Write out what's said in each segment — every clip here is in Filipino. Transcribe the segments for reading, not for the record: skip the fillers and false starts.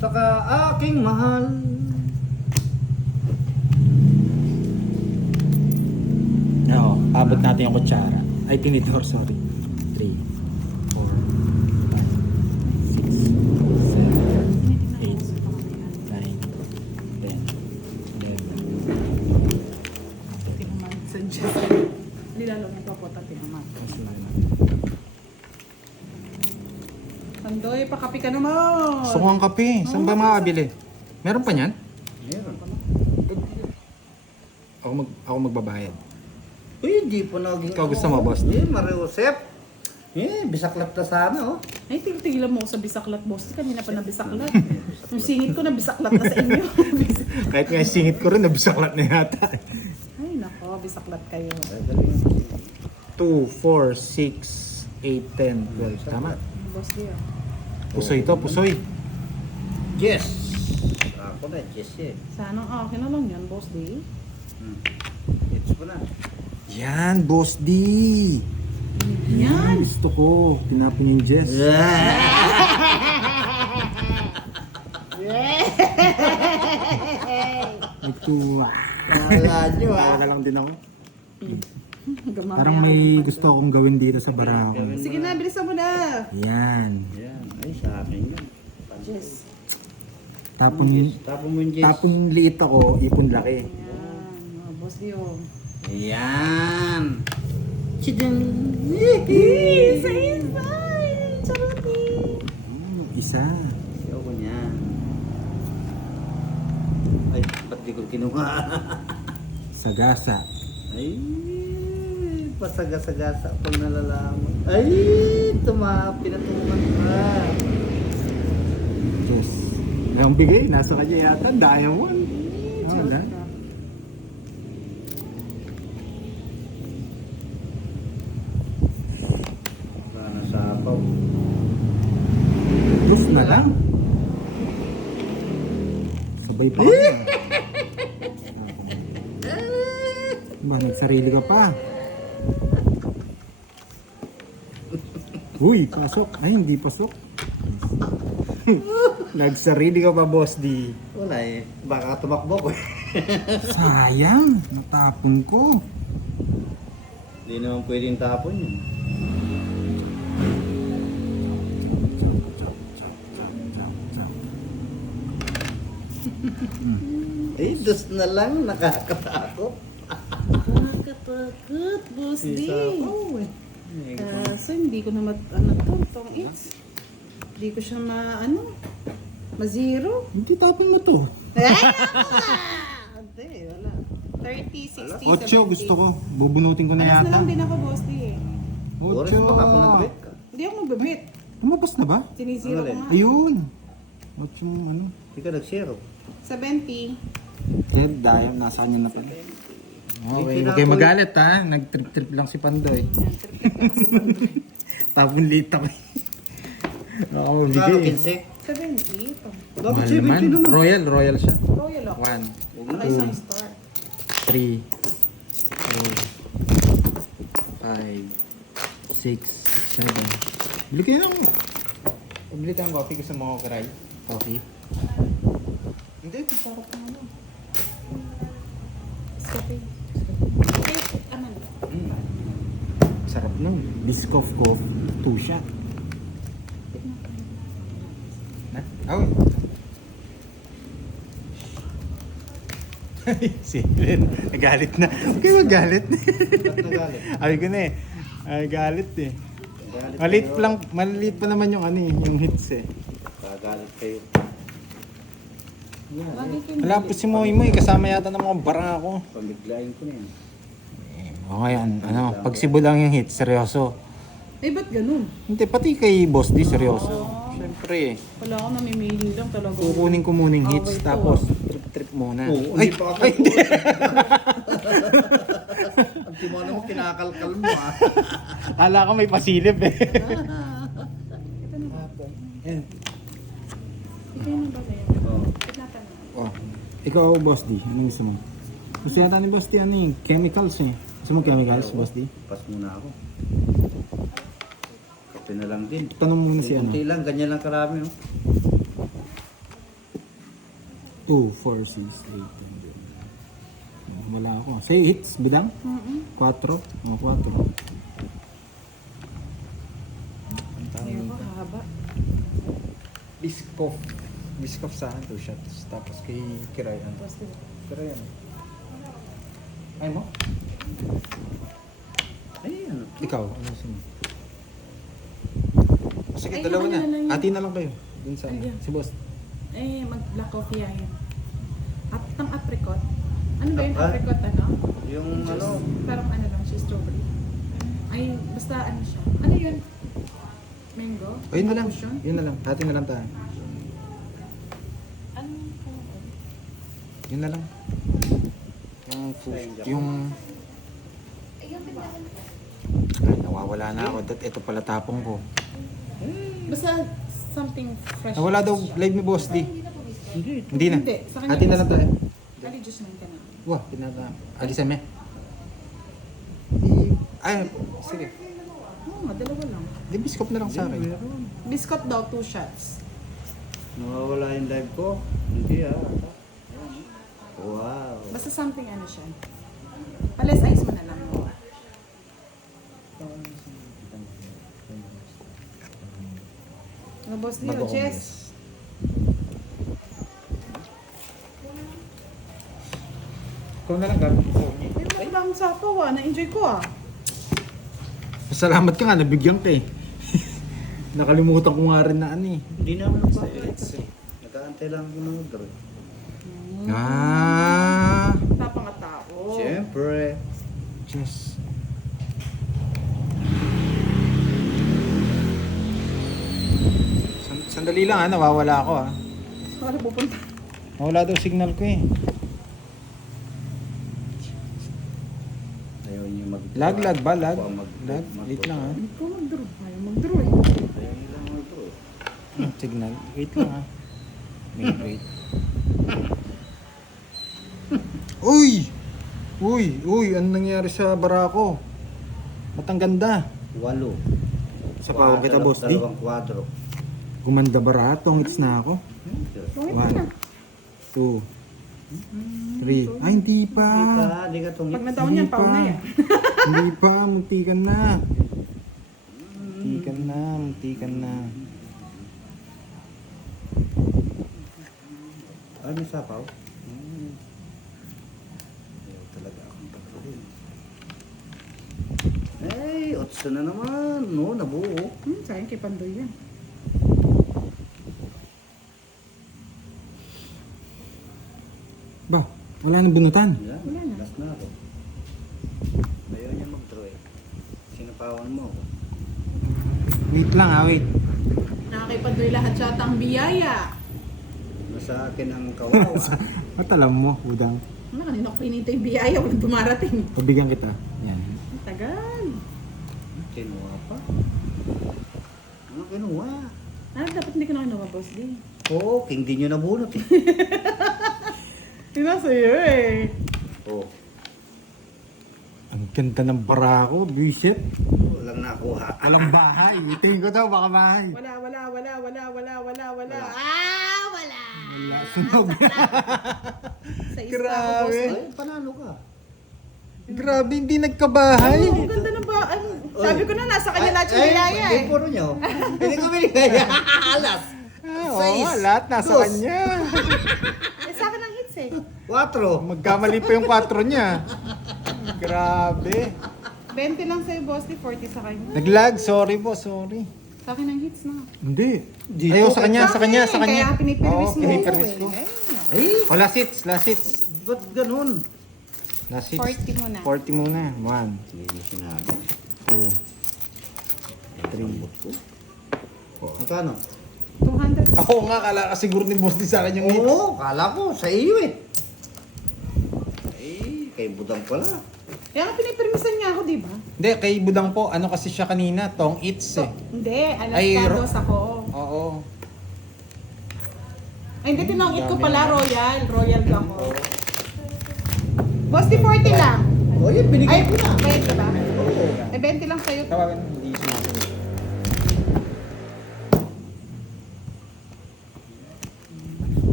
Kamusta ka aking mahal? Oo, abot natin yung kutsara. Ay, tinidor, sorry. 3, 4, 5, 6, 7, 8, 9, 10, 11. Tinaman sa Diyos. Nilalong ito po ito tinaman. Andoy, pakapi ka naman. Gusto ko ang kape. Saan ba makakabili? Meron pa niyan? Meron. Ako magbabayad. Uy, hindi po naging... Ikaw gusto mo, boss? Mariusep. Bisaklat na sana, oh. Ay, tigilan mo ako sa bisaklat, boss. Kanina pa na bisaklat. Yung singit ko na bisaklat na sa inyo. Kahit nga singit ko rin, nabisaklat na yata. Ay, nako, bisaklat kayo. 2, 4, 6, 8, 10, 12. Tama. Boss Dio. Pusoy to, pusoy. Yes. Ako na, yes eh. Sana akin na lang yan, boss Dio. It's ko na. Yan, Boss D. Yan. Gusto ko. Tinapon yung Jess. Ito. Kala nyo, Tawa na lang din ako. Gamamaya Parang ako may pa. gusto akong gawin dito sa barako. Sige na, bilisan mo na. Yan. Yan. Ay, sa akin yun. Jess. Tapon Tapon mo yung yes. tapon liit ako, ipon laki. Yan, mga boss Dio. Yan. Isa-isa. Charuti. Isa. Ayoko niyan. Ay, ba't di ko kinuha? Sagasa. Ay, pasaga-sagasa pag nalalaman. Ay, pinatungan pa. Diyos. Ang bigay, nasa kanya yata. Diamond. Ah, Charot wala. ka. Sana sapaw. Proof na lang. Sabay pa ako. Ba, nagsarili ka pa. Uy, pasok. Ay, hindi pasok. Nagsarili ka pa, Boss D. Wala eh. Baka tumakbo ko eh. Sayang. Natapon ko. Hindi naman pwedeng tapon yun. Eh, dos na lang. Nakakatakot. Nakakatakot, boss D. Kaso hindi ko na tong it's. Hindi ko siya ma-zero. Hindi tapon mo to. Hindi, wala. 30, 60, 8 gusto ko. Bubunutin ko na Alas na yata. lang din ako, boss D. Oras pa ako nag-bet ka. Hindi ako magbamit. Lumabas na ba? Sinisiro ko nga. Ayun. 8 yung ano. Hindi ka nag-zero. 70. Zed, dayam. Nasa kanya na pala. Okay, huwag kayo magalit ha. Nag-trip-trip lang si Pandoy. Yan, trip lang si Pandoy. Tapon late ako. Ako Kano mabigay. 70 ito. Dapat Mahal 70 naman. naman. Royal siya. Royal ako. 1, Wala isang star. 3, 4, 5, 6, 7. Bili kayo ng... Bili tayong coffee gusto mo ko karay. Coffee? Hindi, pasarap na ano. Coffee. Ano? Sarap nun. Biscoff coffee. 2 shot. Na? Aw. Si Len, nagalit na. Huwag kayo magalit. Ba't nagalit? Ay ko na eh. Ay galit eh. Galit Maliit kayo. lang, maliit pa naman yung ano eh, yung hits eh. Gagalit kayo. Lagi ko Wala po si Moy Moy, kasama yata ng mga barang ako. Pamiglayin ko na yan. O ngayon, ano, pag Cebu lang yung hits, seryoso. Eh, ba't ganun? Hindi, pati kay Boss D, seryoso. Siyempre eh. Wala ako namimili lang talaga. Kukunin ko muna yung hits, Okay, tapos trip-trip muna. Oo, Ay, hindi pa ako. ay, hindi. Ang timono mo, kinakalkal mo ah. Kala ko may pasilip eh. Ito na. Ayan. Ito yung ba sa'yo? Oo. Tinatanong. Oh, ikaw, Boss D, anong gusto mo? Gusto yata ni Boss D, ano yung chemicals eh. Gusto mo chemicals, Boss D? Pas muna ako. Kape na lang din. Tanong muna si ano. Kunti lang, ganyan lang karami oh. 2, 4, 6, 8, 10. Wala ako. Say hits, bidang? 4. Oh, 4. Ayun ko, haba. Biskov. Biskov sa akin, 2 shots. Tapos kay Kiray, ano? Kiray, ano? Ay mo? Ay, ano to? Ikaw, ano sa'yo? Sige, Ay, dalawa ano na. na lang yun. Hati na lang kayo. Dun sa Ayun. si boss. Mag-black coffee yan. Ng apricot. Ano ba yung Ah? apricot, ano? Yung ano, Parang ano lang siya, strawberry. Ay, basta ano siya. Ano yun? Mango? O, yun na lang. Fusion? Yun na lang. Hati na lang tayo. Ano? Yun na lang. Yung... Ay, nawawala na ako. Ito pala tapong ko. Basta something fresh. Nawala daw live ni Boss D. Hindi na. Hindi. Sa kanya Hati na lang tayo. Ali, just lang ka na. Wah, pinaka... Alisan me. Ay, sige. Oo nga, dalawa lang. Di biskop na lang sa akin. Biscuit daw, 2 shots. nawawala yung live ko. Hindi ah. Wow. Basta something ano siya. Palis ice mo na lang. Ano, Boss Leo, Bagoong Jess? yes. Ikaw na lang gamit ko. Ay, wala akong sapaw ah. Na-enjoy ko ah. Salamat ka nga, nabigyan ka eh. Nakalimutan ko nga rin na ano eh. Hindi na ako nagpapalito. Nag-aantay lang ako ng order. Ah, Tapang at tao. Siyempre. Diyos. Sandali lang ha, nawawala ako ha. Wala pupunta. Nawala daw signal ko eh. Ayaw niyo mag... Lag ba? Lag? Ako ang Lag? Wait lang ha. Ikaw mag-draw. Ayaw mag-draw eh. Ayaw niyo lang mag-draw. Signal. Wait lang ha. Wait. Uy! Uy! Ano nangyari sa barako? Ba't ang ganda? 8. Sa pawang kita, boss, di? Dalawang 4. Gumanda bara, tongits na ako. Tungit mo na. 1, 2, 3. Ay, hindi pa. Hindi ka tungit. Pag nataon yan, pao na yan. Hindi pa, muntikan na. Muntikan na. Ay, may sapaw? Ayaw talaga akong pagkakulin. Ay, 8 na naman. No, nabuo. Sayang kay Pandoy yan. Ba, wala nang bunutan. Yan, Wala na. last na ako. Ayaw niya mag-draw eh. Sinapawan mo ako. Wait lang ha, wait. Kay Pandoy lahat yata ang biyaya. Nasa akin ang kawawa. Ba't alam mo, udang? Ano, kanina ko pinintay yung biyaya. Walang dumarating. Pabigyan kita. Yan. Ang tagal. Kinuha pa. Ano kinuha? Dapat hindi ko na kinuha, Boss D. Oo, hindi nyo nabunot eh. Tina sa'yo eh. Oo, Ang ganda ng barako, bisit. walang nakuha. Alam bahay. Tingin ko daw, baka bahay. Wala. Wala. Wala. Wala, sunog. Sa isa Grabe. ako, Boss D. Ay, panalo ka. Grabe, hindi nagkabahay. Ang ganda ng ba? Sabi ko na, nasa kanya lahat yung biyaya eh. Ay, puro nyo. Hindi ko binigay. Alas. Oo, lahat nasa Dos. kanya. Eh, sa akin ang hits eh. 4. Magkamali pa yung 4 niya. Grabe. 20 lang sa'yo, Boss D. 40 sa kanya. Naglag, sorry po, sorry. Sa akin ang hits na. Hindi. Dito. Ayaw sa kanya. Kaya pinipirwis mo. pinipirwis ko. Eh. Ay, Oh, last hits. ba't ganun? Last hits. 40 muna. 40 muna. 1, Hindi mo sinabi. 2. Sambot ko. Magkano? 200. Ako nga, kala ka siguro ni Boss di sa akin yung hits. Oo, kala ko sa iyo eh. Ay, kay Budang pala. Kaya nga pinipirmisan niya ako, di ba? Hindi, kay Budang po, ano kasi siya kanina, tong eats eh. Hindi, Ay, alaskados ako. Oo. Ay, hindi, tinangit ko pala, Royal. Royal ka ako. Boss, di 40 lang. O yun, binigay Ay, ko na. 20 ba? Oo. Ay, 20 lang sa'yo. Tawagan, hindi sumasagot.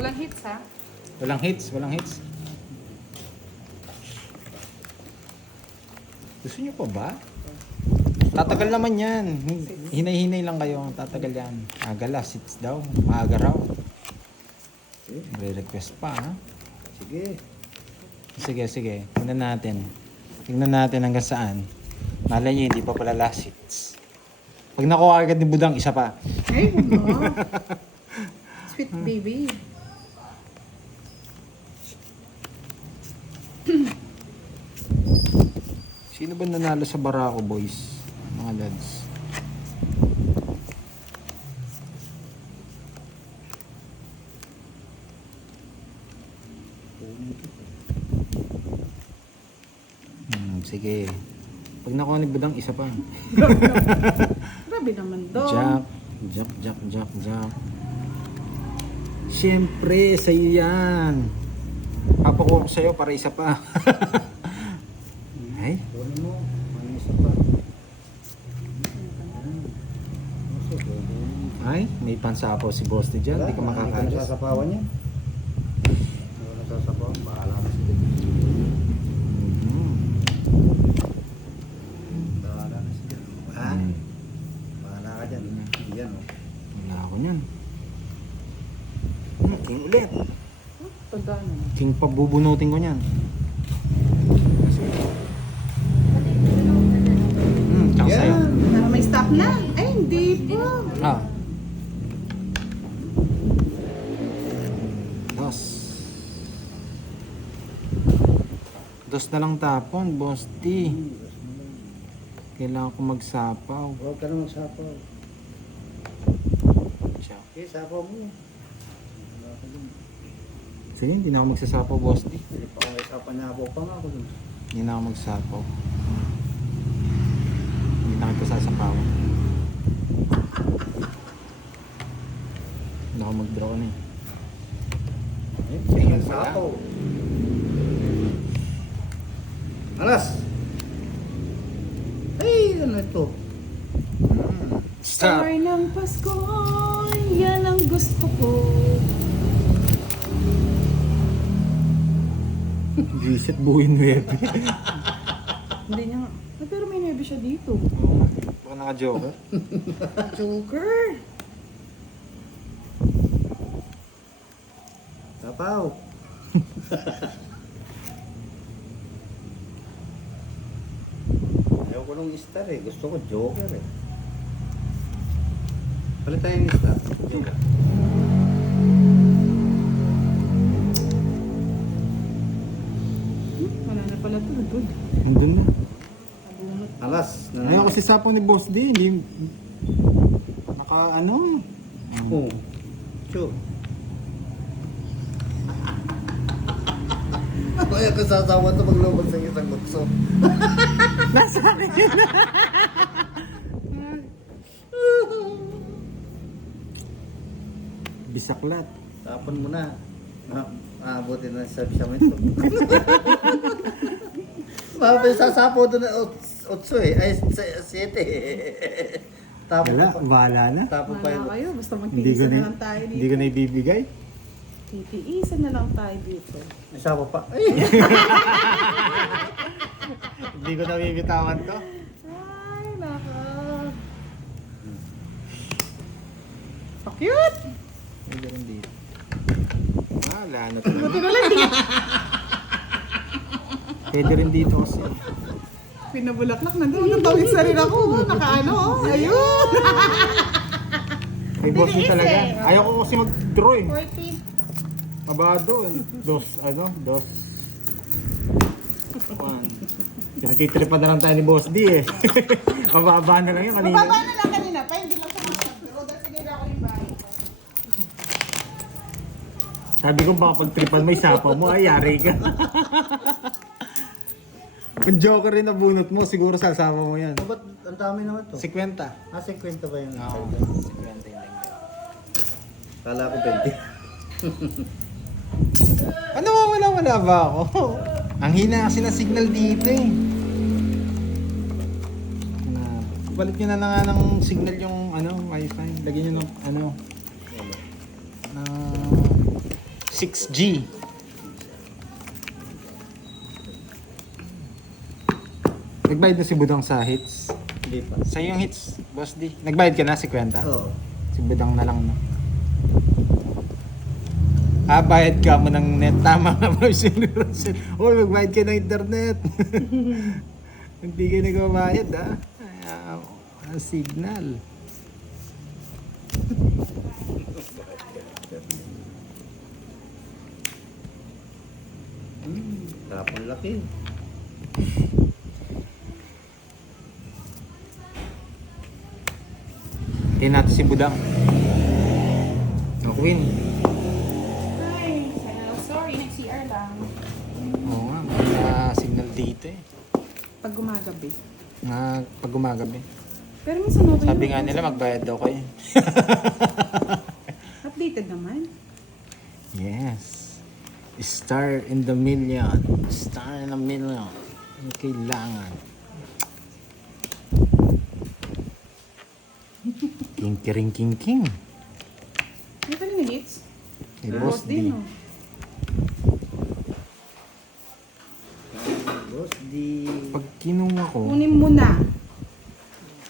Walang hits ha? Walang hits, walang hits. Gusto niyo pa ba? Tatagal naman yan. Hinay-hinay lang kayo. Tatagal yan. Agala, hits daw. Maaga raw. Re-request pa, ha? Sige. Sige, sige. Tingnan natin. Tingnan natin hanggang saan. Malay niyo, hindi pa pala last hits. Pag nakuha agad ni Budang, isa pa. Ay, no. Sweet baby. Sino ba nanalo sa Barako Boys? Mga lads. Sige. Pag nakuha ni Budang, isa pa. Grabe naman doon. Jack. Jack, Jack, Jack, Jack. Siyempre, sa'yo yan. Papakuha ko sa'yo para isa pa. Ay, Kunin mo. Ano isa pa? ay, may pansapaw si Boss D dyan. Hindi ka Hindi makakalis. nasasapawan niya. Hindi nasasapawan. Bahala ka sila. Mhm. Bahala na sila. Ha? Hmm. Bahala ka dyan. Yan o. Wala ako niyan. King ulit. Tanda na. King pabubunutin ko niyan. Tsaka sa'yo. Para may stop na. Ay, hindi po. Ah. Dos. Dos na lang tapon, Boss D. Kailangan ko magsapaw. Huwag ka na magsapaw. Siya. Okay, sapaw mo. Sige, hindi na ako magsasapaw, Boss D. Hindi pa ako isapan niya ako pa nga ako dun. Hindi na ako magsapaw. Hindi na kita sasapawan. Hindi ako mag-draw na eh. Sige, wala. Sapaw. Alas! Ay, ano ito? Stop! Star ng Pasko, yan ang gusto ko. Visit buhin webe. Hindi niya, ay, pero may nebe siya dito. Oo nga. Baka naka-joker. Joker! Sapaw! Ayaw ko nung star eh. Gusto ko joker eh. Palit tayo ng star. Joker. Wala na pala to, good. Andun na. Nabunot. Alas! Ayaw kasi sapaw ni Boss D. Hindi... Naka ano? Oo. Sure. Kaya ko sasawa ito maglubog sa isang gutso. Nasa akin yun. Bisaklat. Tapon mo na. Aabutin na sa siyam ito. Mabay sasapo doon na 8 eh. Ay, 7. Tapon Wala, pa. bahala na. Tapon pa Wala yun. kayo, basta Hindi ko magtiisan na, na lang tayo hindi ko dito. na ibibigay. Titiisan na lang tayo dito. Nasawa pa. Ay! Hindi ko na bibitawan to. Ay, naka. So cute! Pwede rin dito. Wala na talaga. Buti na lang, hindi Pwede rin dito kasi. pinabulaklak na doon. Natawid sa rin ako. Nakaano, oh. Ayun! May boss Hindi din talaga. eh. Ayaw ko kasi mag-draw eh. 40. Mabado. Dos. One. Pinatitripan na lang tayo ni Boss D eh. Mababa na lang yun kanina. Mababa na lang kanina pa, hindi lang siya makapag-draw. Dahil sinira ko yung bahay ko. Sabi ko baka pag-tripan mo, isapaw mo, ay yari ka. Kung joker rin na bunot mo, siguro sasama mo yan. Oh, ba't ang dami naman to? 50. 50 ba yun? Oo, 50 yung Kala ko 20. ano, wala ba ako? Ang hina kasi na signal dito eh. Balik nyo na nga ng signal yung ano, wifi. Lagyan nyo ng ano, na 6G. Nagbayad na si Budang sa hits. Hindi pa. Sa yung hits, Boss D. Nagbayad ka na, 50? Oo. Si Budang na lang, no? Bayad ka mo ng net. Tama nga ba si Russell? Uy, magbayad ka ng internet. Hindi ka nagbabayad, ha? Ang signal. Tapon laki. Tingnan natin si Budang. No, Queen. Ay, sorry, nag-CR lang. Oo nga, may signal dito eh. Pag gumagabi. Pag gumagabi. Pero minsan okay Sabi naman. nga nila magbayad daw kayo. Updated naman. Yes. Star in the million. Star in the million. Ang kailangan. King kiring king king. May pala ni hits? Eh, Boss D. no? Boss D. Pag kinuha ko, Kunin mo na.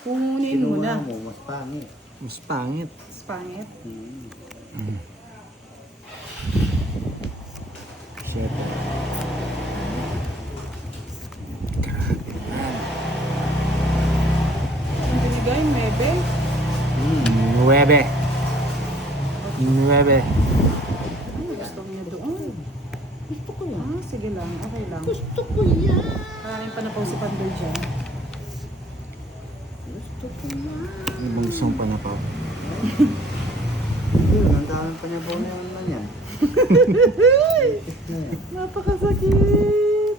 Kunin mo Kinuha na. mo, mas pangit. mas pangit. Pangit. Shit. Ang binigay, mebe. 9. 9. Ano gusto niya doon? Gusto ko yan. Sige lang, okay lang. Gusto ko yan. Maraming panapaw si Pandoy dyan. Gusto ko yan. Ano bang gusto mong panapaw? Yun, ang dami pa niya po na yun na yan. Napakasakit.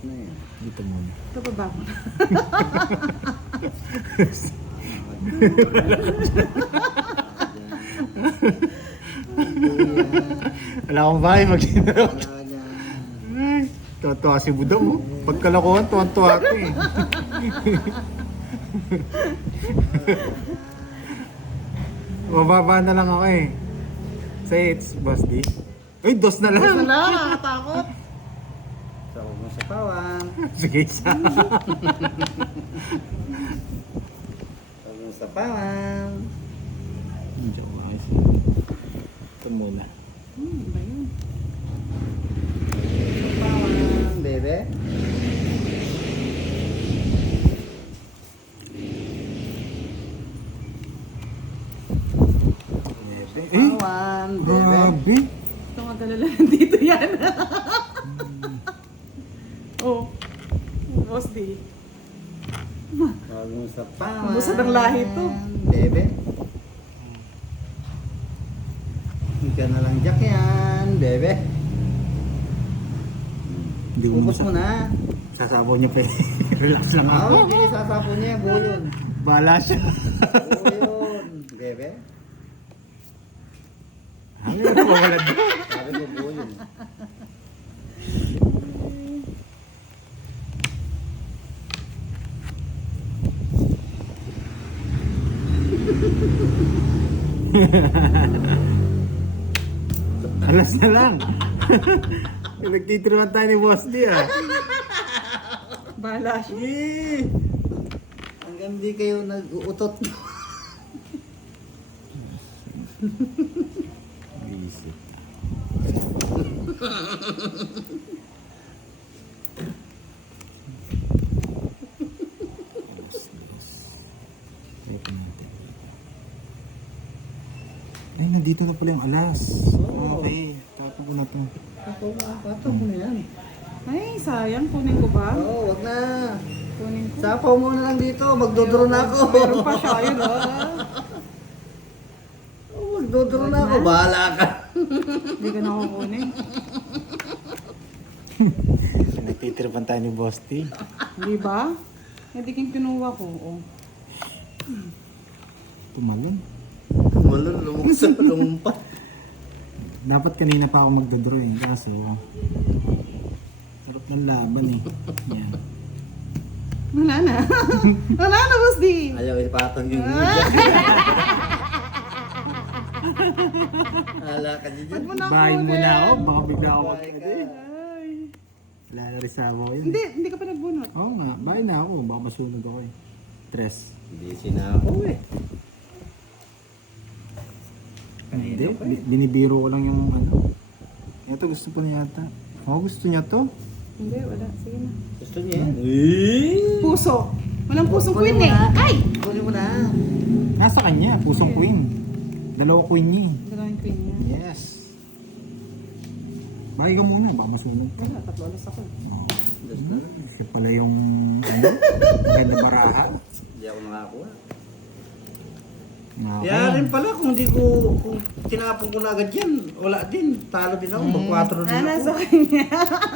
Na yan. Dito muna. Ito pa ba ako? Wala akong bahay mag-inarap. Wala yan. Ay, tuwa-tuwa si Budang, oh. Pagkalakuhan, tuwa-tuwa ako eh. Mababa na lang ako eh. Say it's Boss D. Uy, dos na lang. Wala, nakakatakot. So, huwag mo sa pawan. Sige, isa. Huwag mo sa pawan. Medyo ayos. Ito muna. Ba yun? Sa pawan, bebe. Pawan, bebe. Grabe. Ito magalala nandito yan. Oh. Boss D. Huwag mo sa pawan. Busa ng lahi to. Bebe. Hindi ka na lang jack yan, bebe. Hindi ko Ubus mo na. Sasabaw niya pa eh. Relax lang ako. Hindi, sasapo niya, buo yun. Bahala siya. Buo yun, bebe. Ano yung pawalad mo? Sabi ko buo yun. Alas na lang. Nagtitiraman tayo ni Boss D ah. Bahala siya. Eh, hanggang di kayo nag-uutot. Visit. Ay, nandito na pala yung alas. Okay, tato ko na to. Pato mo na yan. Ay, sayang. Kunin ko ba? Oo, wag na. Kunin ko. Sapaw mo na lang dito, magdodro na ako. Meron pa siya. Ayun, ah. Oo, magdodro na ako, bahala ka. Hindi ka na kukunin. Nagtitirapan tayo ni Boss D. Di ba? Hindi kang kinuha ko. Oh. Tumalon. Tumalon, lumuksa, lumumpat. Dapat kanina pa ako magdodro eh. Kaso, sarap ng laban eh. Yan. Wala na. Wala na, Boss D. Ayaw, ipatong yung media. Hala ka dyan. Wag mo na Bahin mo na ako, kunin. baka bigla ako Bahay ka. Ay. Wala na rin sama ko yun. Hindi ka pa nagbunot. Oo nga, bahin na ako, baka masunog ako eh. Tres. Busy na ako eh. Hindi, binibiro ko lang yung ano. Ito gusto pa niya yata. Gusto niya to? Hindi, wala. Sige na. Gusto niya yan? Eh! Puso. Walang pusong Kunin queen mo eh. na. Ay! Kunin mo na. Nasa kanya, pusong queen. Dalawa queen niya eh. Dalawang queen niya. Yes. Bahay ka muna, baka masunog. Wala, tatlo alas ako. Oh. Just na lang. Siya pala yung ano, ganda baraha. Hindi ako nakakuha. Okay. Kaya rin pala kung hindi ko, kung tinapon ko na agad yan, wala din. Talo din ako. Mag-4 din ako. Nasa kanya.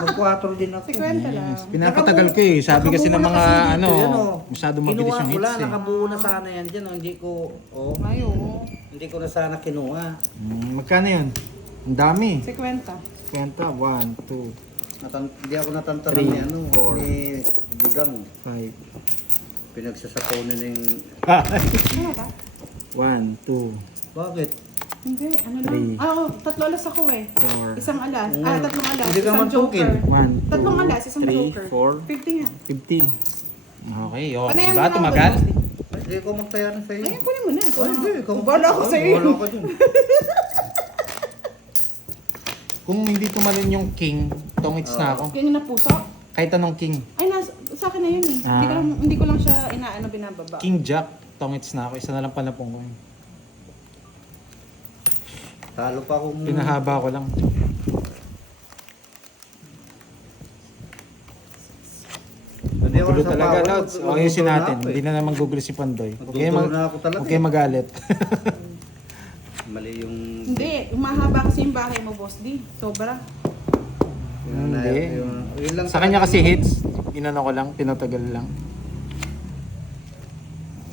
Mag-4 din ako. 50 lang. Yes. Pinapatagal ko eh. Sabi kasi ng mga ano, masyadong mabilis kinuha yung ko hits lang, eh. nakabuo na sana yan dyan. Hindi ko, Ay, oo. hindi ko na sana kinuha. Magkano yun? Ang dami. 50. Kwenta, 1, 2, Hindi ako natantanan Three, ni ano, four. ni Budang. 5. Pinagsasaponan na yung... Ano ba? 1, 2, Bakit? Hindi, ano lang. Three. Oo, tatlo alas ako eh. 4, Isang alas. Oo. Tatlong alas. Hindi ka Isang man token. joker. 1, 2, Tatlong alas, isang joker. 3, 4, 50 nga. 50. Okay, oh. Panayan Diba mo na tumagal? ako, Ay, hindi ko magtaya na sa'yo. Ay, kunin mo na. Ay, hindi. Ikaw Bahala ako sa'yo. Bahala ka dun. Kung hindi tumalon yung king, tongits na ako. Yan yung napuso. Kahit anong king. Ay, sa akin na yun eh. Ah. Hindi ko lang siya binababa. King Jack, tongits na ako. Isa na lang panapong ko yun. Talo pa akong... Pinahaba ko lang. Hindi ako Magulo nasa talaga, power. Lods. Magduduro Ayusin na natin. ako eh. Hindi na naman gugulo si Pandoy. Magduduro na ako talaga Huwag kayo eh. magalit. Mali yung... Hindi, umahaba kasi yung bahay mo, boss D. Sobra. Hindi. Yun lang Sa kanya kasi hits, inano ko lang, pinatagal lang.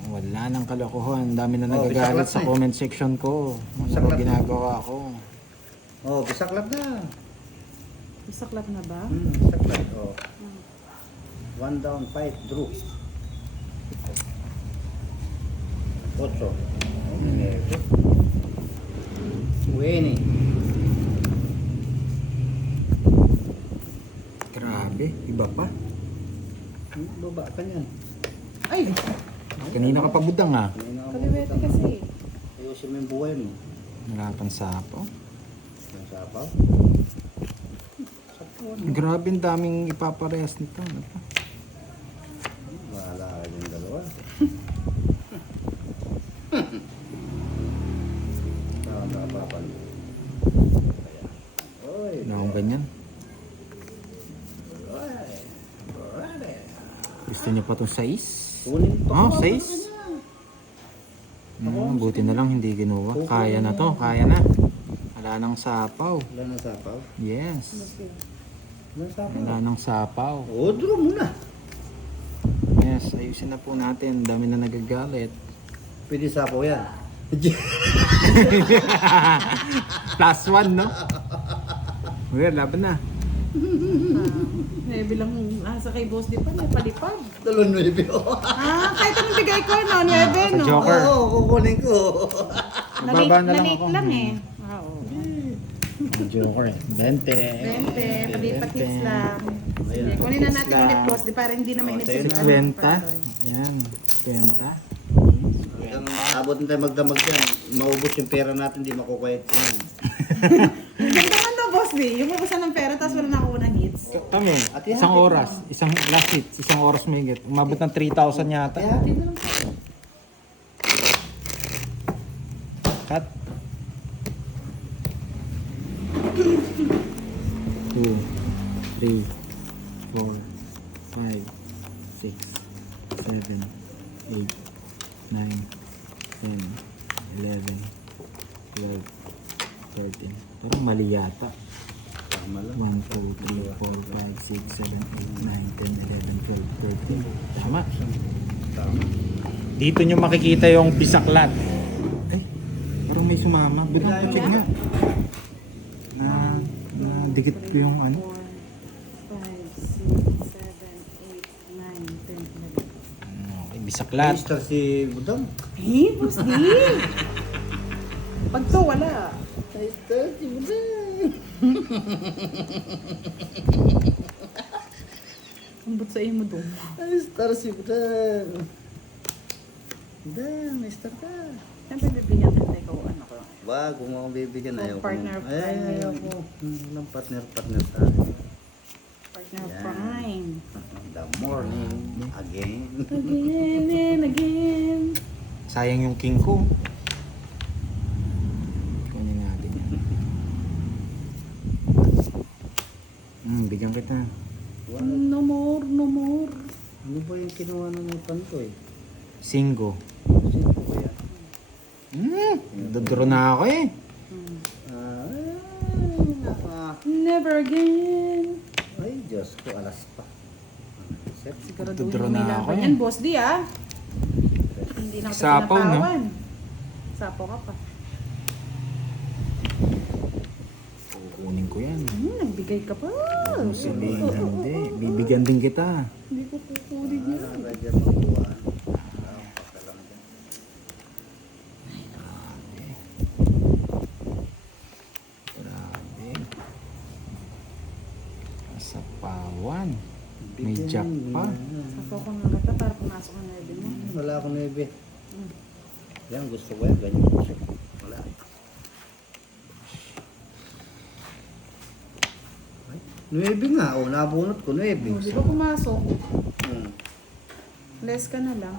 Wala nang kalokohan. Ang dami na Oh, nagagalit bisaklat sa na eh. comment section ko. Ano Bisaklat ba na. ginagawa ko? Oh, bisaklat na. Isaklat na ba? Bisaklat. Oh. 1 down, 5, draw. 8. Winnie. Grabe, iba pa. Baba ka niyan. Ay, Kanina ka pa budang ah. kaliwete kasi. Ayusin mo yung buhay mo. Wala pang sapo. Yung sapaw. Grabe, ang daming ipaparehas nito. Ano pa? Wala ka yung dalawa. Nakapapal. Oy. Wala akong ganyan. Alright. Alright. Gusto niyo pa itong sais? Kunin to. Oh, sais? Buti na lang hindi ginawa. Kaya na to, kaya na. Wala nang sapaw. Wala na sapaw. Yes. Wala na sapaw. Wala nang sapaw. Oh, draw muna. Yes, ayusin na po natin. Dami na nagagalit. Pwede sapaw yan. Plus 1, no? Well, laban na. Bilang nasa kay boss D pa, may palipad. Dalon mo yung Kahit anong bigay ko, no? Niebe, no? Joker. Oo, kukunin ko. Magbaba na lang Nalit ako. lang eh. Oo. Joker eh. 20. 20, palipat hits lang. Sige, kunin na natin Lang. ulit boss D para hindi na mainip tayo si na. 20. Yan. 20. Abot na tayo magdamag yan. Maubos yung pera natin, di makukwait yan. Ganda man daw, boss D. Yung ubusan ng pera, tapos wala nakuha ng hits. Kami, At isang ihapit oras. Isang last hit. Isang oras may higit. Umabot ng 3,000 yata. Kaya atin na lang. Cut. 2, 3, 4, 5, 6, 7, 8, 9, 10, 11, 12, 13. Parang mali yata. Tama lang. 1, 2, 3, 4, 5, 6, 7, 8, 9, 10, 11, 12, 13. Tama. Tama. Dito nyo makikita yung bisaklat. Eh, parang may sumama. Check nga. Na dikit ko yung ano. 4, 5, 6, 7, 8, 9, 10, 11. Okay, bisaklat. Mister si Budang. Eh, boss D. Pag to, wala. Ay, star si Budang. Ambot sa iyo mo doon. Ay, star si Budang. Budang, may star ka. Siyempre, bibigyan natin ikaw, ano ko. Wag, kung ako bibigyan, Oh, ayaw ko. partner of Ay, crime. ayaw ko. Ng partner tayo. Partner of Yan. crime. The morning, again. Again and again. Sayang yung king ko. Kunin natin yan. Bigyan kita. Wag. No more, no more. Ano ba yung kinuha ng panto eh? Singgo. Sino ba yan? Dodoro na ako eh. Never again. Ay, Diyos ko, alas pa. Set. Siguraduhin Dodoro mo may na ako laban eh. yan, boss di ah. Hindi na kita Sapaw, no? pinatawan. Sapaw ka pa. Kukunin ko yan. Nagbigay ka pa. Sabihin hindi. Bibigyan din kita. Hindi ko kukunin yan. Radya magkuha. Pagkalang dyan. Grabe. Kasapawan. May Bigyan jack mo pa. na. Sapaw ka nga kita para pumasok ang level mo. Wala akong 9. Yan, gusto ko yan. Ganyan. Wala. Ay, 9 nga. O, nabunot ko 9. O, di ba pumasok? Hmm. Less ka na lang.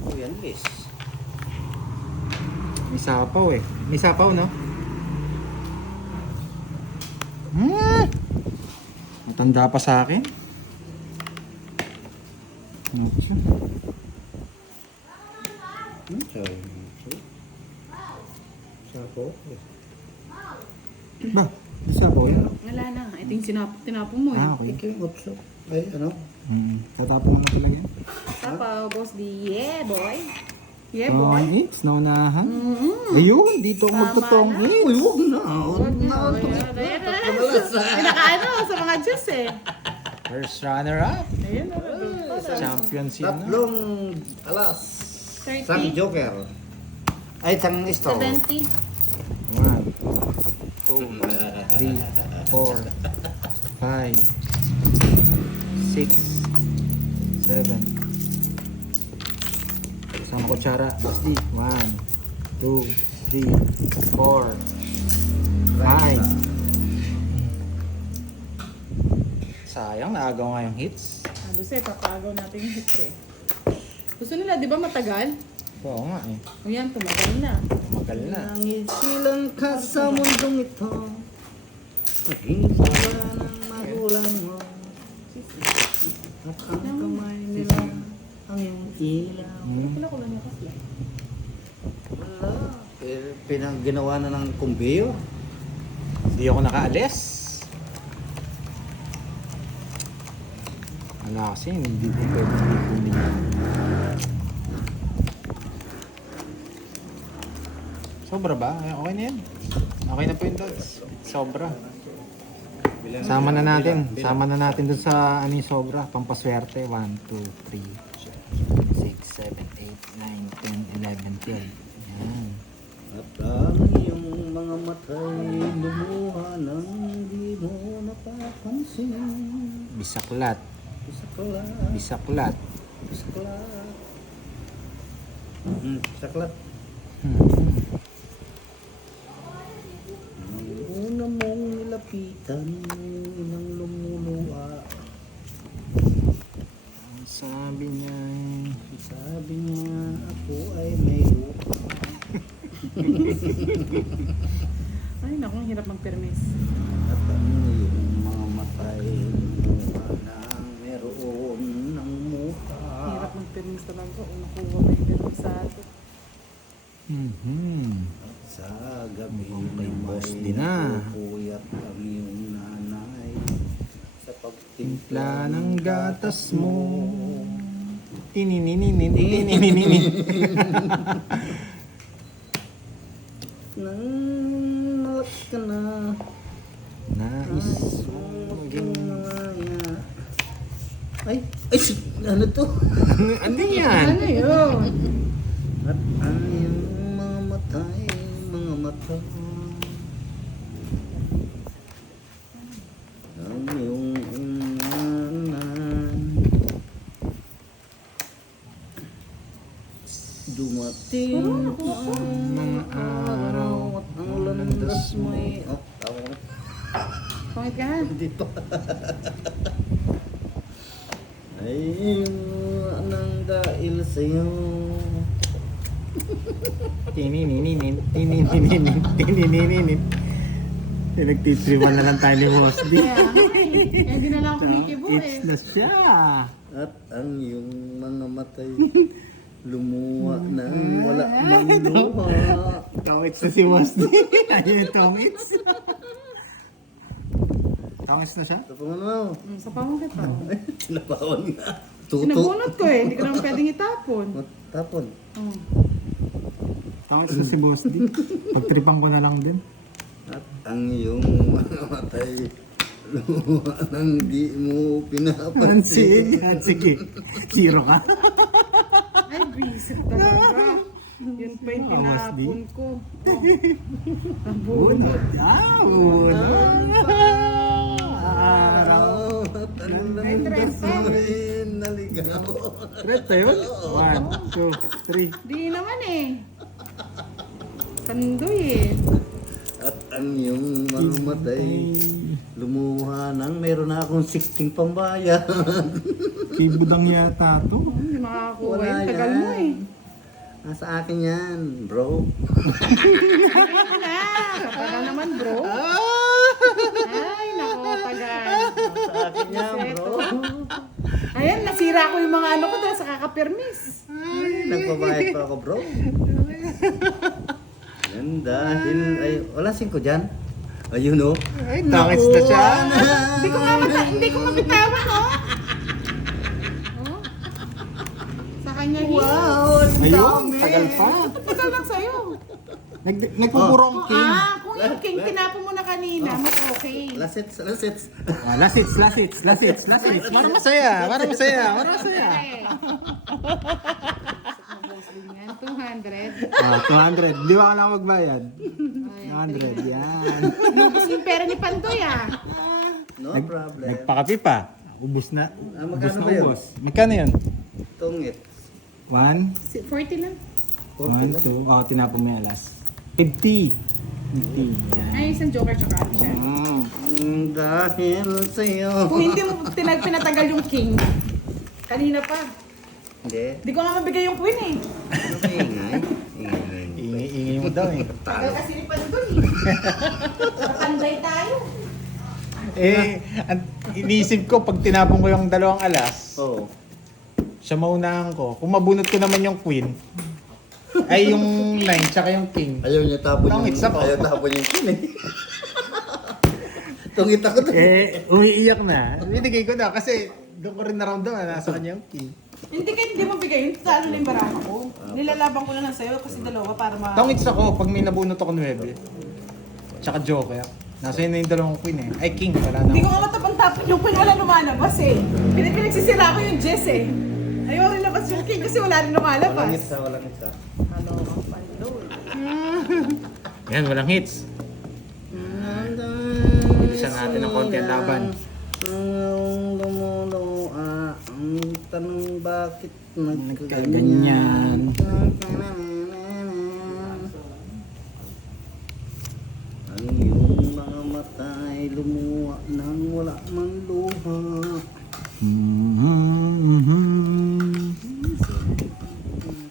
O, yan, list. May sapaw eh. May sapaw, no? Matanda pa sa akin. Ano ba siya? Sorry. Sako. Ba? May sapaw yan? Wala na. Ito yung tinapon mo eh. Okay. Ikaw yung otso. Ay, ano? Tatapon na talaga yan. Sapaw, boss di. Yeah, boy. Yeah, boy. It's naunahan. Mm-hmm. Ayun, dito ako Tama magtotong. na. Eh, Uy, huwag na. Huwag na. Ay, nakaano sa mga juice eh. First runner-up. Ayun, Champion sino? Tatlong alas. 30. Isang joker. Ay, isang straw. 70. 1, 2, 3, 4, 5, 6, 7. Isang kutsara. Basti. 1, 2, 3, 4, 5. Sayang, naagaw nga yung hits. Ano sa'yo, papagaw natin yung hits eh. Gusto nila, di ba matagal? Oo nga eh. O yan, tumagal na. Magal na. Nangitsilang ka sa mundong ito. Maging sawa ng magulang mo. At ang kamay nila ang iyong ilaw. Wala ko lang yung kasla. Wala. Pinag-ginawa na ng kumbiyo. Hindi ako nakaalis. Wala kasi, hindi ko pwede kunin yun. Sobra ba? Ay, okay na yan. Okay na po yun, Dods. Sobra. Sama na natin. Sama na natin dun sa ano yung sobra. Pampaswerte. 1, 2, 3, 6, 7, 8, 9, 10, 11, 12. Yan. At ang iyong mga matay lumuha nang di mo napapansin. Bisaklat. Bisaklat. Bisaklat. Bisaklat. Bisaklat. Nang una mong nilapitan, inang lumuluwa. Ang sabi niya, Sabi niya, ako ay may lupa. Ay, naku, ang hirap magpermis. At ang iyong mga matay lumuha nang meron ng muka. Hirap magpermis talaga kung nakuha mo yung permis sa ato. Sa gabi Mukhang may na boss may din ah. pupuyat ang iyong nanay sa Timpla ng gatas mo. Tinininin, tinininin. Nang malak ka na, Nais mong mo maging maging... mamaya. Ay, ano to? Ano yan? Ano yun? At ang iyong mamatay mga mata. Ang iyong inanan. Dumating ang mga araw at ang landas mo'y... Oh, tama ko na. Pangit ka. Dito. Ay, nang dahil sa'yo. Tinininin, tinininin, tinininin. Pinagtitriwan na lang tayo ni Boss D. Kaya hindi na lang ako kumikibo It's eh. na siya. At ang iyong mga matay lumuwa nang wala mang luha. Tongits na si Boss D. Ayun yung tongits. Tongits na siya? Ito pa mo. Sa pamangkit pa. Sinapawan nga. Tuto. Sinabunot ko eh. Hindi ko naman pwedeng itapon. Tapon. Oh. Tongits na si Boss D. Pagtripan ko na lang din. At ang iyong mga matay lumuwa nang di mo pinapansin. Sige. Zero ka. Ay, visit talaga. Yun pa yung tinapon ko. Oh. Ang bunot. Araw. At ang Ay, landas trenta. mo'y naligaw. Red yun? 1, 2, 3. Di naman eh. Kandoy eh. At ang iyong mga matay lumuha nang meron na akong 16 pambayad. Kay Budang yata to. Hindi makakakuha Wala yun. Tagal yan. mo eh. Nasa akin yan, bro. Na, tagal naman bro. Ay, nako, tagal. Sa akin yan, bro. Ayan, nasira ko yung mga ano ko dahil sa kakapirmis. Nagbabayad pa ako, bro. Yan dahil, ay, wala 5 dyan. Ayun, oh. Ay, tongits na siya. Hindi ko mabitawan, oh. Oh. Sa kanya Wow, ang Ayun, dami. tagal pa. Tagal lang sa'yo. Nagpupurong king. Kung yung king tinapo mo na kanina, mas okay. Lasits, lasits. Lasits. Para masaya. Okay. Mabos din yan. 200. 200. Di ba ka lang magbayad? 200, yan. Lubos yung pera ni Pantoy ah. No problem. Nagpakapi pa. Ubus na. magkano ba yun? Magkano yun? Tungit. 1, 40 lang. 1, 2. Oh, tinapon mo yung alas. 50. 50. Yan. Ay, isang joker tsaka ano siya. Dahil sa'yo. Kung hindi mo pinatagal yung king, kanina pa. Hindi. Hindi ko nga mabigay yung queen eh. Ano ba ingay? Ingay. Ingay mo daw eh. Tagal kasi ni Pantoy. Nakanday tayo. Iniisip ko pag tinapon ko yung 2 alas, Oo. siya maunahan ko. Kung mabunot ko naman yung queen, ay yung 9 tsaka yung king. Ayaw niya tapon Tungit ako. Ayaw tapon yung kin eh. Tungit ako to. Umiiyak na. Binigay ko na kasi doon ko rin naramdaman na nasa kanya yung king. Hindi kahit hindi mo bigay, yun talo na yung barama ko. Nilalaban ko na lang sa'yo kasi dalawa para ma... Tongits ako pag may nabunot ako 9. Tsaka joker. Nasa yun na yung 2 queen eh. Ay king, wala na. Hindi ko nga matapang-tapon yung queen, wala lumalabas eh. Pinagsisira ko yung Jess eh. Ayaw rin labas yung king kasi wala rin lumalabas. Walang isa. Ano, ang Pantoy. Yan, walang hits. Bilisan natin ng konti ang laban. Ang lumuluha, ang tanong bakit Nagkaganyan. Ang iyong mga mata ay lumuha nang wala mang luha.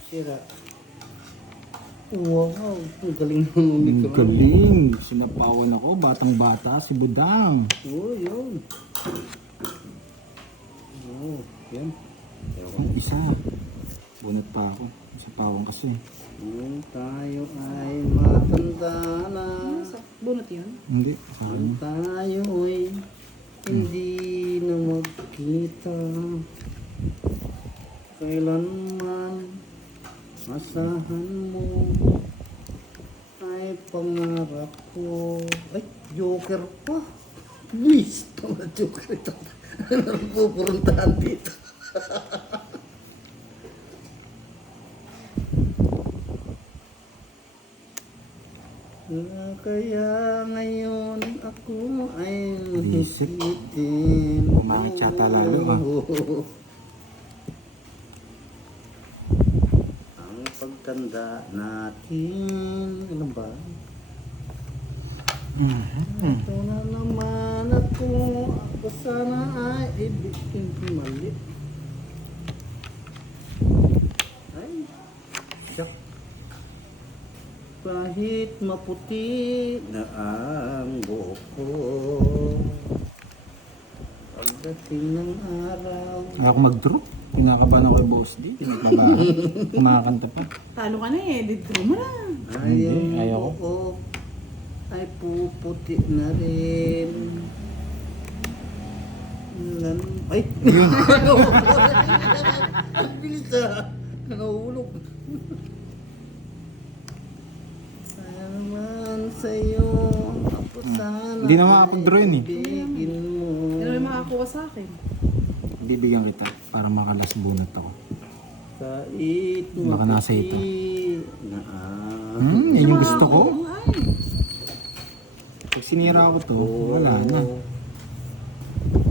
Sira. Wow, ang galing ng Ang mikro. galing. Sinapawan ako. Batang-bata si Budang. Oh, yun. Oh, yan. Ang isa. Bunot pa ako. Sinapawan kasi. Kung tayo ay matanda na, Bunot yun? Hindi. kung tayo ay hindi na magkita, kailanman asahan mo ay pangarap ko. Ay, joker pa. Please, tama joker ito. Ano pupuruntahan dito? Kaya ngayon ako ay Isip. isitin. Pumangit yata lalo, ah. Ang pagtanda natin. Ano ba? Ito na naman ako. Ako sana ay ibigin mali. Ay. Siyak. Kahit maputi na ang buhok ko, pagdating ng araw. Ako mag-draw. Kinakabahan ako kay Boss D. Nagbabahan. Kumakanta pa. Talo ka na eh. Dito mo na. Hindi, ayaw ko. buhok ay puputi na rin. Ay! Ang bilis ah! Nahulog. Naman sa'yo, ako sana Hindi na makapag-draw yun eh. ibigin mo. Hindi na may makakuha sa akin. Bibigyan kita para makalas bunot ako. Kahit Baka nasa ito. na Yan yung gusto ko. Ay. Pag sinira ko to, wala na.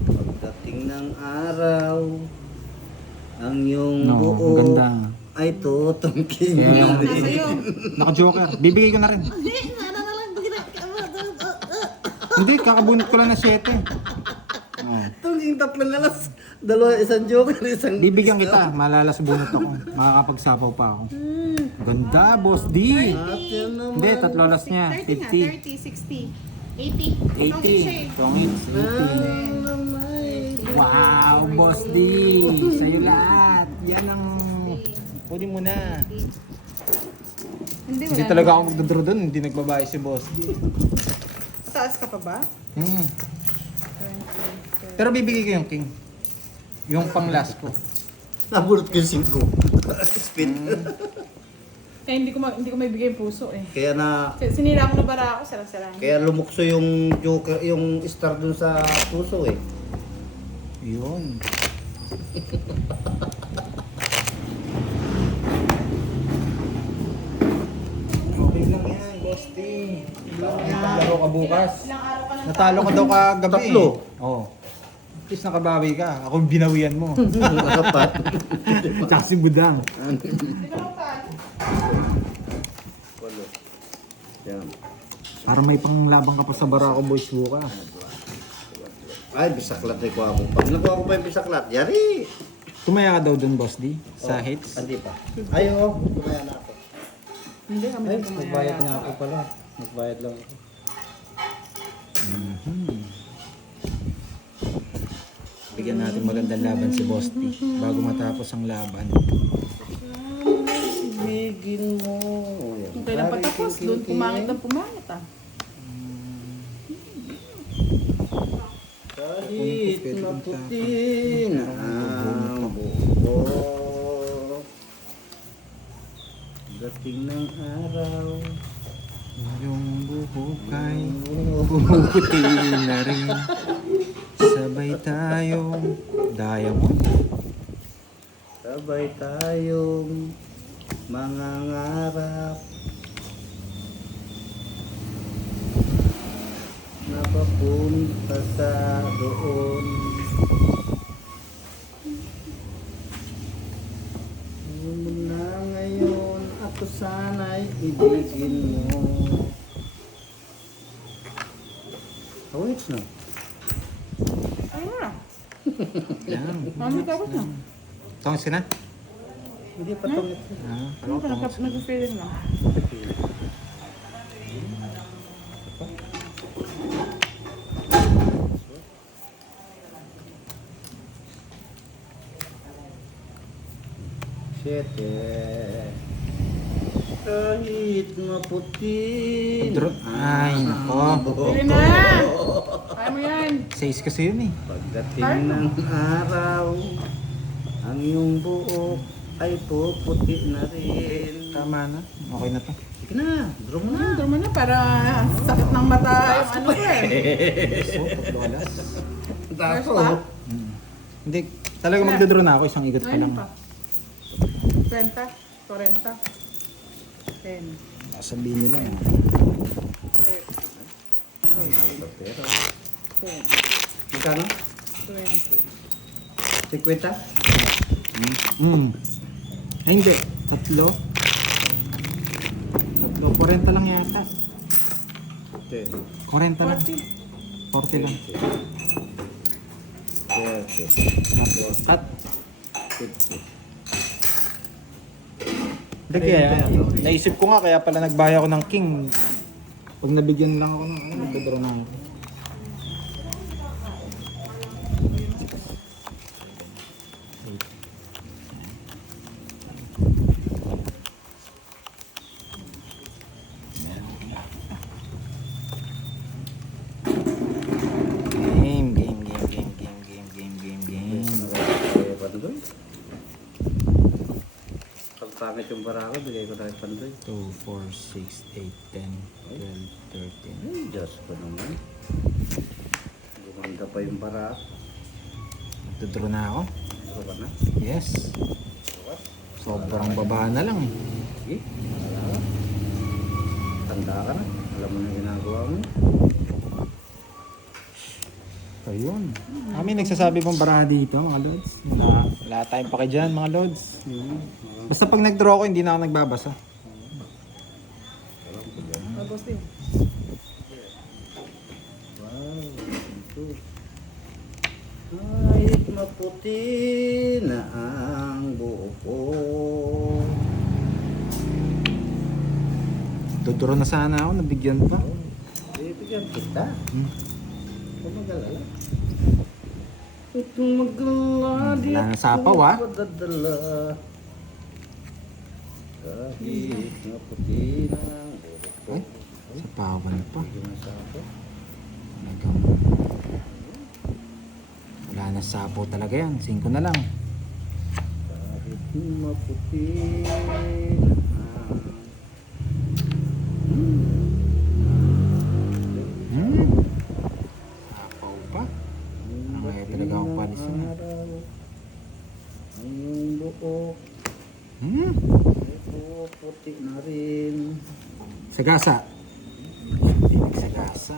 Pagdating ng araw, ang iyong No, ang buo ganda. ay tutungking Kaya- na rin. Nasa iyo. Naka-joker. Bibigay ko na rin. Hindi, kakabunot ko lang na 7. Oh. Tungking tatlo na lang. Dalawa, isang joker, isang... Bibigyan kita, malalas bunot ako. Makakapagsapaw pa ako. Ganda, Boss D. At yan naman. Hindi, tatlo las niya. 30 nga, 30, 60, 80. 80. Tongits, 80. Na may... Wow, Boss D. Sa'yo lahat. Yan ang... Pwede mo na. Hindi, Hindi talaga ako magdodraw doon. Hindi nagbabae si Boss D. Taas ka pa ba? Hmm. Pero bibigay ko yung king. Yung pang last ko. Nabulot ko yung 5. Spin. Kaya hindi ko may bigay yung puso eh. Kaya na... Sinira ko na bara ako, sarang-sarang. Kaya lumukso yung joker, yung star dun sa puso eh. Yun. Okay lang yan, Boss D. Laro ka bukas. Ilang araw ka na Natalo ka daw kagabi. Tatlo. Oo. At least nakabawi ka. Ako yung binawian mo. Makapat. Tsaka si Budang. Di ba lang talo? Walo. Yan. Para may panglabang ka pa sa Barako Boys bukas. Ay, bisaklat ay kuha ko. Pag nakuha ko pa yung bisaklat, yari! Tumaya ka daw dun, Boss D? Sa hits? Hindi pa. Ay, oo. Tumaya na ako. Hindi kami Ay, din nagbayad nga ako pala. Nagbayad lang ako. Bigyan natin magandang laban si Boss D bago matapos ang laban. Ibigin mo. Yan. Kung kailan patapos, doon pumangit ang pumangit ah. Kahit maputi na ang buhok, dating ng araw, Yung buhok ay puputi na rin. Sabay tayong diamond. sabay tayong mangangarap na papunta sa doon. Mula ngayon ako sana'y ibigin mo. Wait na. Ay mo na. Yan. Mami, tapos na. Tawag na? Hindi pa tungit. Ah, Ano ka, nag-feeling lang. Siyete. Kahit maputi. Ay, nako. Pili na! Kaya mo yan. 6 kasi yun eh. Pagdating ng araw, ang iyong buhok ay puputi na rin. Tama na. Okay na to. Sige na, draw mo na. Ano na para sakit ng mata yung ano ko eh. So, 3 alas. First pa? Hindi. Talaga magdodraw na ako. Isang ikot pa Ngayon lang. pa. 20, 40, 10. sabihin nila. Pero, 10, magkano? 20. 50? Ay, hindi. Tatlo, 40 lang yata. 10. 40 lang. 40. 40 lang. 30. Cut. 50. Hindi kaya, naisip ko nga kaya pala nagbaya ako ng king. Pag nabigyan lang ako ng ano, nagdodraw na ako. Game. Kaya pandoy. Pag pangit yung bara ko, bigay ko tayo pandoy. 2, 4, 6, 8, 10, 12, 13. Ay, Diyos ko naman. Gumanda pa yung bara. Nagdodraw na ako. Ano ba na? Yes. Sobrang baba na lang. Sige, wala ka. Tanda ka na. Alam mo na yung ginagawa mo. Ayun. Kami nagsasabi pang baraha dito, mga lods. Na wala tayong pake dyan, mga lods. Basta pag nag-draw ko, hindi na ako nagbabasa. Tapos din. Wow, ito. Kahit maputi na ang buhok ko. Dodoro na sana ako, nabigyan pa. Bibigyan kita. Kung mag-alala. Itong Wala mag-alala, di nang ako sapaw, ah. madadala. Kahit maputi na ang buhok ko. Ay, sa pawan pa. Bigyan na sapaw. Talagang wala na sapo talaga yan. 5 na lang. Kahit maputi na Sapaw pa. Kaya talaga akong panis yun. araw, ang iyong buhok, ito puti na rin. Sagasa. Hindi nagsagasa.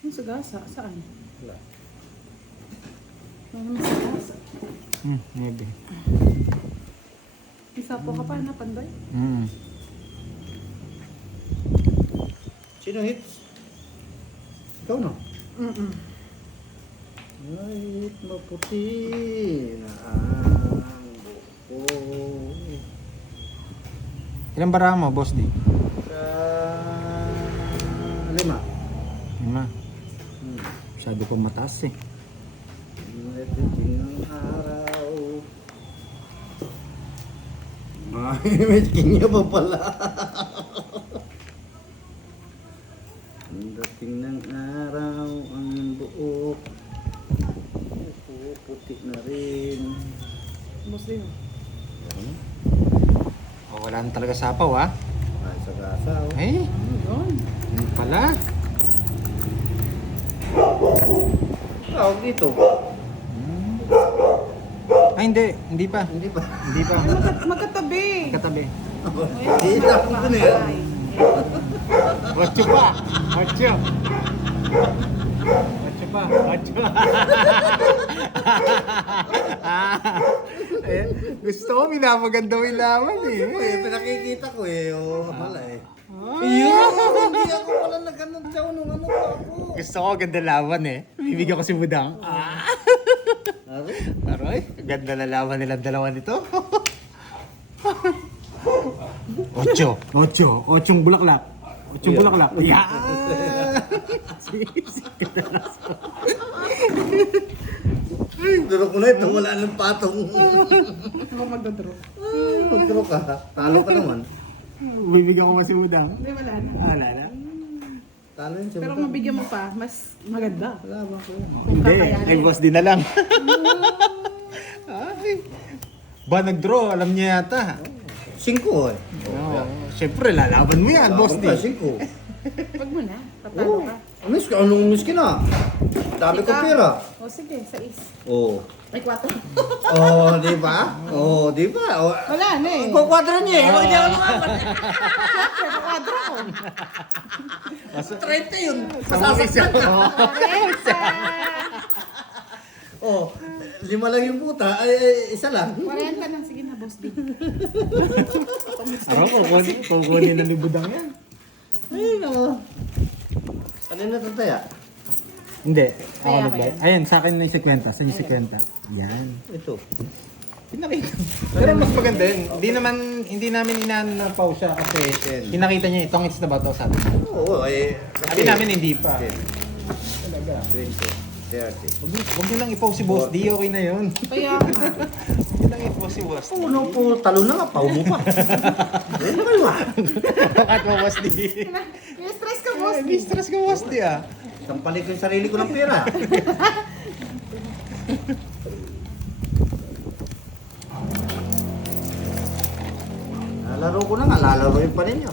Yung sagasa, saan? Wala. Ano naman sagasa? Maybe. Isa po ka pa na pandoy? Sino hits? Ikaw no? Mm-mm. Kahit maputi na ang buhok. Ilang baraha mo, boss D? Sa 5. 5. Masyado pa mataas eh. Matiting ang araw. May king niya pa pala. Ang dating ng araw, ang iyong buhok, puti na rin. Tapos din. O, wala na talaga sapaw ah. Ay, sa gasa. Oh. Ay, Ano yun? yun pala. Tawag dito. Ay, hindi. Hindi pa. Hindi pa. Hindi pa. Ay, magkatabi. Katabi. Hindi na ako dun eh. Ay. 8 pa. 8. 8 pa. 8. eh, gusto ko minamaganda mo yung laman eh. Eh, pinakikita ko eh. Oh, wala eh. Yun! Hindi ako pala nagkanon siya nung ano pa ako. Gusto ko ganda laman eh. Bibigyan ko si Budang. Ari? Aroy, ganda na laman nilang dalawa nito. 8 bulaklak. 8 bulaklak. Yeah! Duro ko na ito, wala nang patong. Ako magdodraw. Magduro ka, talo ka naman. Bibigyan ko kasi Budang. Hindi, wala na. Wala na. Talo yun siya. Pero mabigyan mo pa, mas maganda. Wala ba ko yan? Kung Hindi, kakayanin. ay boss din na lang. Ay. Ba nag-draw, alam niya yata. 5 eh. Oo, syempre lalaban mo yan, boss din. 5. Wag mo na, tatalo Oo. ka. Miss ka, anong miss ka na? Dami ko Sika. pera. O O sige, 6. Oh. Ay, 4. Oh, di ba? Oh, di ba? Oh. Wala na eh. Kukwadro niya eh. Hindi ako naman. Siyempre, 4 ko. 30 yun. Masasaktan. Oh, 5 lang yung puta. Ay, isa lang. 40 na. Sige na, boss D. Ako, kukunin na ni Budang yan. Ay, no. Ano na ito tayo? Hindi. Ako Kaya nagbayad. Ayan, sa akin na yung 50. Sa yung 50. Yan. Ito. Pinakita. Pero mas maganda yun. Hindi namin inaano na pause siya kasi pinakita niya itong hits na ba to sabi niya. Oo, ay. Sabi namin hindi pa. 10, Talaga. 20, 30. Huwag niyo lang i-pause si Boss D, okay na yun. Kaya nga. Huwag niyo lang i-pause si Boss D. Puno po, talo na nga, pau mo pa. Ano kayo ah? Bakit mo Boss D? Yung stress ka, boss D. Hindi stress ka Boss D ah. Sampalik ko yung sarili ko ng pera. Lalaro ko na nga, lalaroin pa ninyo.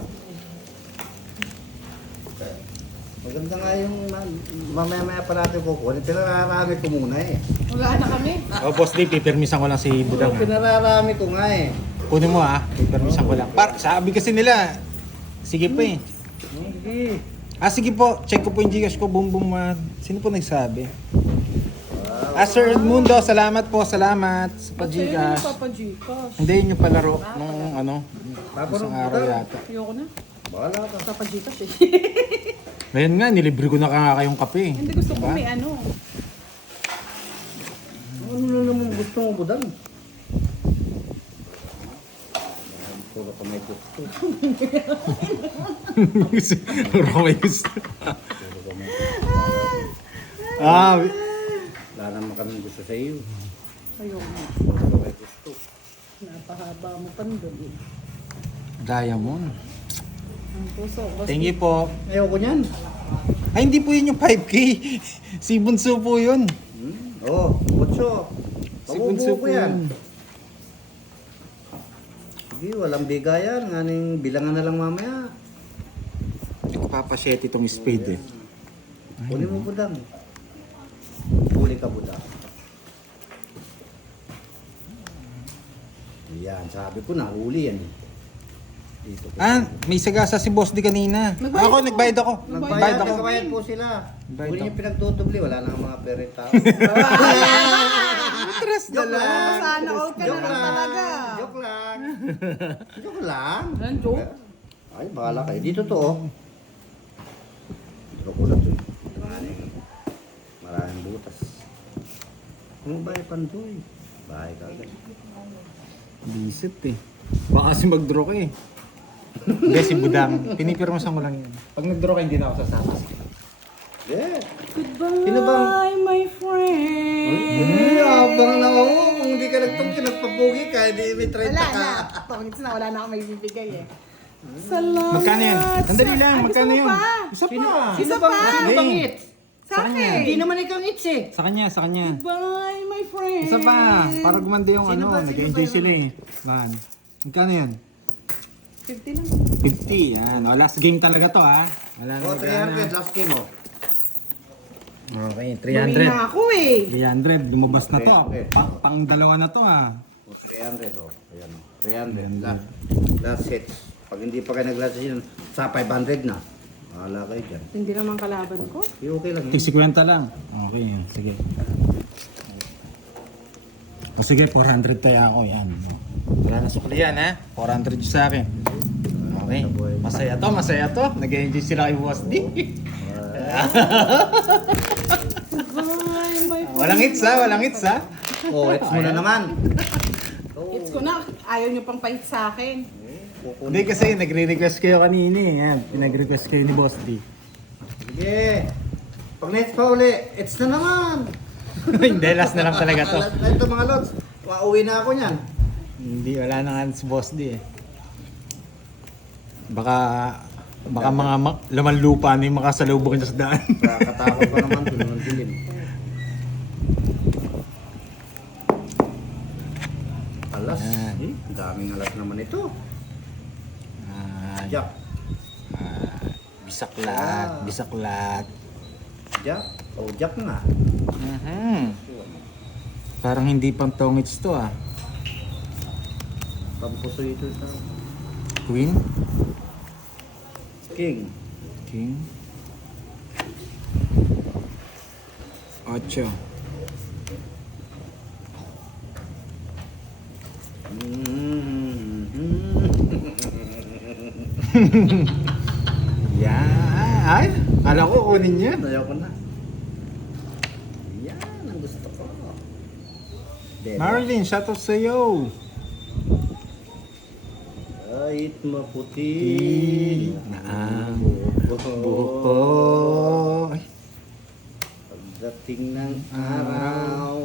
Maganda nga yung mamaya-maya pa natin kukunin. Pinararami ko muna eh. Wala na kami. Oh Boss D, pipirmisan ko lang si Budang. Oo, pinararami ko nga eh. Kunin mo ah, pipirmisan ko lang. Sabi kasi nila, sige pa eh. Sige. Sige po, check ko po yung Gcash ko, boom boom. Sino po nagsabi? Sir Edmundo, salamat po, salamat sa Ba't sa'yo yung pa-Gcash. papa-Gcash? Hindi, yun yung palaro nung ano, isang araw yata. Ayoko na. Bahala ka. Papa-Gcash eh. Ngayon nga, nilibre ko na kayong kape. Hindi gusto ko may ano. Ano na naman gusto mo, Budang? Puro ka may gusto. Puro may gusto. Puro ka may Wala naman kami gusto sa iyo. Ayoko na. Puro ka may gusto. Napahaba mo pandol eh. Diamond. Ang puso. Boss Thank you po. Ayoko niyan. Ay, hindi po yun yung 5K. Si Bunso po yun. Oo, Butso. Si Bunso Pabubuo po ko yan. yun. Sige, walang bigayan. Nganing bilangan na lang mamaya. Hindi ko papasyete itong spade eh. Huli mo, Budang. Huli ka, Budang. Yan, sabi ko na, huli yan. Dito ko. May sagasa si Boss D kanina. Nagbayad Ako, ako. nagbayad ako. Nagbayad ako. nagbayad po sila. Nagbayad Huli ako. niyo pinagtutubli, wala nang mga pera tao. Stress na Joke lang. lang. Sana all ka na Joke lang lang. talaga. Joke lang. Joke lang. Ano, joke? Ay, bahala kayo. Dito to, oh. Dito ko na to. Maraming butas. Ano ba yung pantoy? Bahay ka agad. Bisit eh. Baka kasi mag-draw ka eh. Hindi, si Budang. Pinipirmasan ko lang yun. Pag nag-draw ka, hindi na ako sasama. Yeah. Goodbye, Sino bang- my friend. Abang na ako. Kung hindi ka nagtungki, nagpapugi ka, hindi may 30 Wala ka. na. Tongits na, wala na akong may bibigay eh. Salamat. Magkano yan? Sandali lang, Ay, gusto magkano mo yun? pa? Isa pa. Isa pa? Sino bang hits? Sa akin. Hindi naman ikaw hits eh. Sa kanya, sa kanya. Goodbye, my friend. Isa pa. Para gumanda yung Sino ba? Sino nag-enjoy ba? sila eh. Man. Magkano yan? 50 lang. 50. Yan. O, last game talaga to ha. Wala na O, 300 last game, oh. Okay, Bumili na ako eh. 300. Lumabas na to. Okay. Pang dalawa na to ha. O, 300, oh. Ayan, oh. 300. Last hits. Pag hindi pa kayo nag-last hits, sa 500 na. Bahala kayo dyan. Hindi naman kalaban ko. Okay lang Tig yun. 50 lang. Okay, yan. Sige. O sige, 400 tayo ako. Yan. Wala na sukli yan ha. 400 yung sa akin. Okay. Masaya to, masaya to. Nag-enjoy sila kay Boss D. Goodbye, my friend. Walang hits ha, walang hits ha. Oh, hits mo na naman. It's ko na. Ayaw nyo pang pahit sa akin. Hindi kasi nagre-request kayo kanina eh. Yan, pinag-request kayo ni Boss D. Sige. Pag next pa uli, hits na naman. Hindi, last na lang talaga to. Ito mga lods. Pauwi na ako niyan. Hindi, wala na nga si Boss D eh. Baka mga laman lupa na yung makasalubong niya sa daan. Kakatakot pa naman doon ng dilim. Alas. Yan. Ang daming alas naman ito. Ah, Jack. bisaklat, bisaklat. Jack. Oh, Jack nga. Parang hindi pang tongits to ah. Pampuso ito sa Queen, King. King, 8. Yan. Ay, kala ko kunin niya. Ayoko na. Yan ang gusto ko. Dede. Marlene, shout out sa'yo. Kahit maputi Na ang buhok buhok ko. Ay, pagdating ng araw,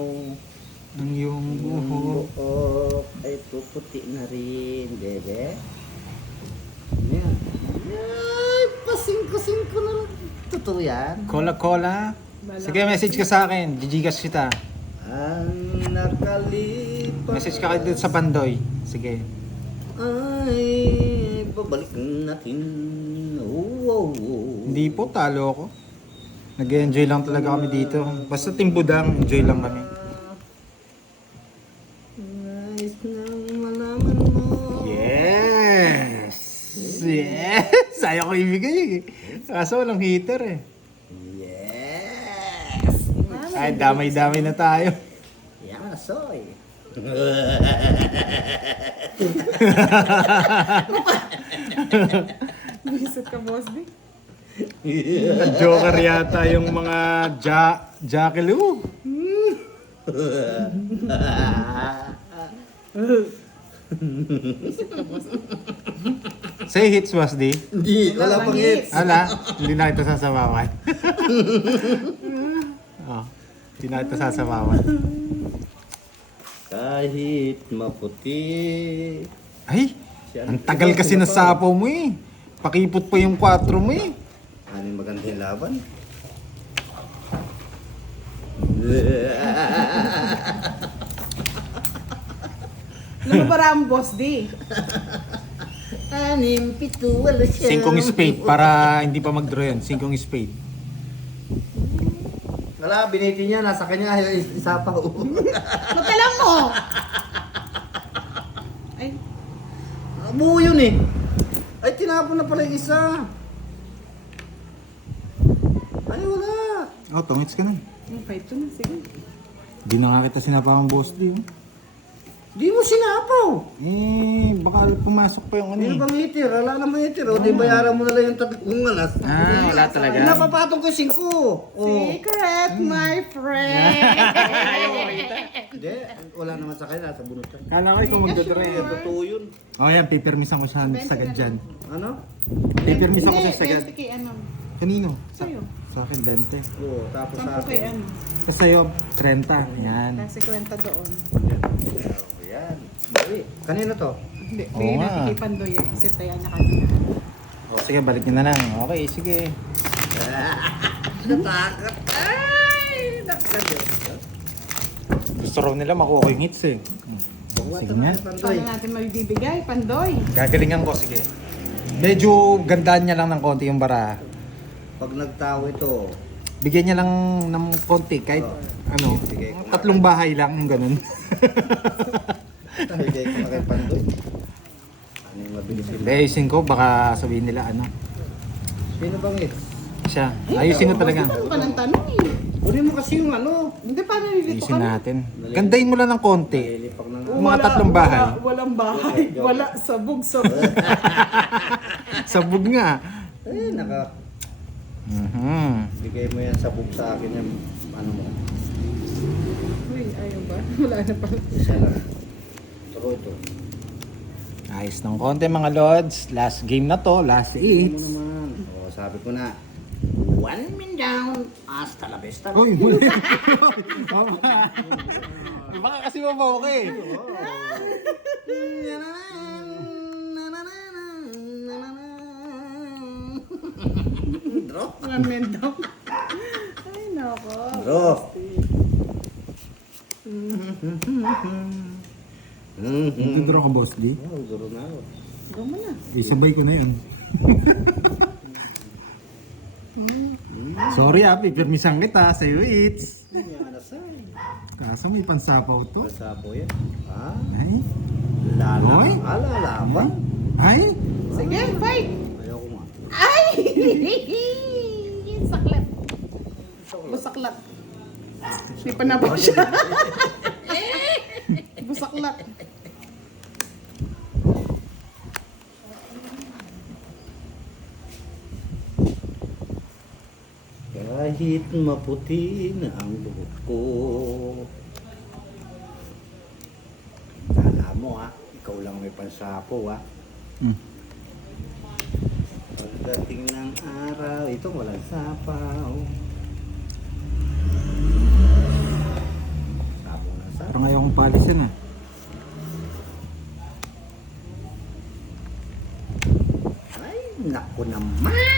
ang iyong buhok. buhok ay puputi na rin, bebe. Yan. Ay, pasing ko na lang. Totoo yan. Cola. Sige, message ka sa akin. Gigigas kita. Ang nakalipas Message ka dito sa Pandoy. Sige. ay babalik natin. Oh. Hindi po, talo ako. Nag-enjoy lang talaga kami dito. Basta timbudang, enjoy lang kami. Nais nang malaman mo. Yes! Yes! Ayaw ko ibigay eh. Kaso walang heater eh. Yes! Ay, damay-damay na tayo. Yan, soy. Visit ka, boss, di? Joker yata yung mga Jackaloo. Say hits, was di? Hindi, wala pang hits. Ala, hindi na kita sasabawan. Oh, hindi na kita sasabawan. Kahit maputi. Ay, ang tagal kasi ng sapaw mo eh. Pakipot pa yung 4 mo eh. Ano yung maganda yung laban? Alam mo ba ang boss, di? 6, 7, wala siya. 5 spade para hindi pa mag-draw yun. 5 spade. Wala, biniti niya. Nasa kanya isa pa. Matalam mo! Ay, Buo yun eh. Ay, tinapon na pala yung isa. Ay, wala. Oh, tongits ka na. yung 5-2 na, sige. Hindi na nga kita sinapa ang boss di. Oh. Di mo sinapaw. Eh, baka pumasok pa yung ano Ano eh. bang itir? Wala namang itir. O, di bayaran mo na lang yung 3 alas. Ah, wala talaga. Napapatong ko 5. Oh. Secret, my friend! Hindi, wala naman sa kanya. Nasa bunutan. Kala ko ikaw magdodraw eh. Totoo yun. Oh, yan, pipirmisan ko siya sagad dyan. Ano? Pipirmisan ko siya Hindi, sagad. 20 kay ano. Kanino? Sa'yo. Sa akin, 20. Oo, tapos sa 10 kay akin. ano. Kasi sa'yo, 30. Yan. Kasi 50 doon. Yan. Dali. Kanino to? Hindi, Oo bigyan nga. natin kay Pandoy. Kasi tayo niya kanina. Oh, sige, balik niyo na lang. Okay, sige. Natakot. Ay! Nakagod. Gusto raw nila makuha ko yung hits eh. Sige nga. Paano natin mabibigay, Pandoy? Gagalingan ko, sige. Medyo gandaan niya lang ng konti yung bara. Pag nagtawo ito, Bigyan niya lang ng konti, kahit ano, Sige. 3 bahay lang, yung ganun. tahigay ko kay Pandoy. Ano yung mabilis sila? Ayusin ko, baka sabihin nila ano. Sino bang it? Siya, ayusin ko talaga. Ano pa ng tanong eh? Kunin mo kasi yung ano. Hindi pa nalilito Ayusin ka na. natin. Gandahin mo lang ng konti. Lilipak ng Yung mga 3 bahay. Walang bahay. Wala, sabog. Sabog nga. Eh, bigay mo yan sabog sa akin yung ano mo. Uy, ayaw ba? Wala na pala. Isa lang. Turo ito. Ayos ng konti mga lods. Last game na to, last Ano mo hits. naman? O, sabi ko na. 1 min down. Hasta la vista. Uy, muli. Baka kasi mabaw ka eh. Draw. 1 man down. Ay, nako. Draw. Nagtidraw ka, boss D? Oh, draw na ako. Go mo na. Isabay ko na yun. Sorry pipirmisan kita sa Eats. Yan na say. Kaso may pansapaw to. Pasapo yan. Ah, Ay. lala. Oy. Lalaban. Ay. Sige, fight! Ayoko nga. Ay! Saklat. Busaklat. May panabaw siya. Busaklat. Kahit maputi na ang buhok ko. Kala mo ha, ikaw lang may pansapo ha. Hmm. Pagdating ng araw, ito walang sapaw. Sapo na sapo. Parang ayaw kong palisin ah. Ay, naku naman!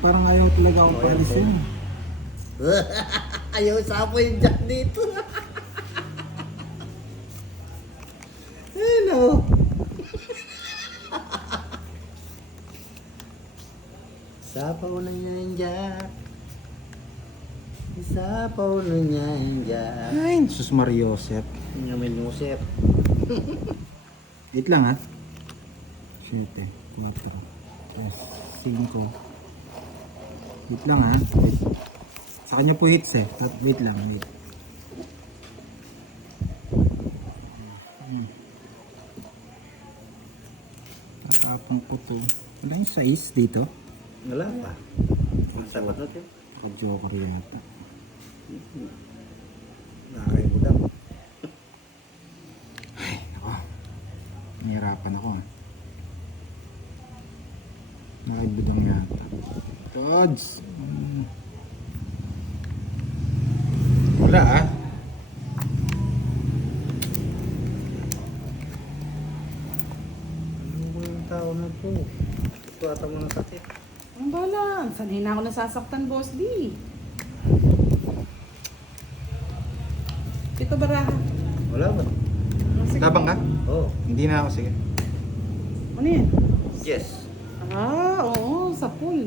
Parang ayaw talaga akong Oh, yan, palisin. Ayaw sapo yung jack dito. Ano? Sapaw na niya yung jack. Sapaw na niya yung jack. Ay, sus Mariosep. Ngamin mo, Sep. Wait lang ha. 7, 4, 5. Wait lang ha. Wait. Sa kanya po hits eh. Wait lang, wait. Tatapang ko to. Wala yung size dito. Wala pa. Ang sagot natin. Ka-joker yata. Nakakaibudan. Ay, ako. Nahirapan ako ha. Nakaibudang yata. Tods! Wala ah. Ano ba yung tao na to? Ito ata mo ng sakit. Ang bala. Sanay na ako nasasaktan, Boss D. Ito baraha. Wala ba? Sige. Labang ka? Oo. Hindi na ako, sige. Ano yan? Yes. Ah, oo, sa pool.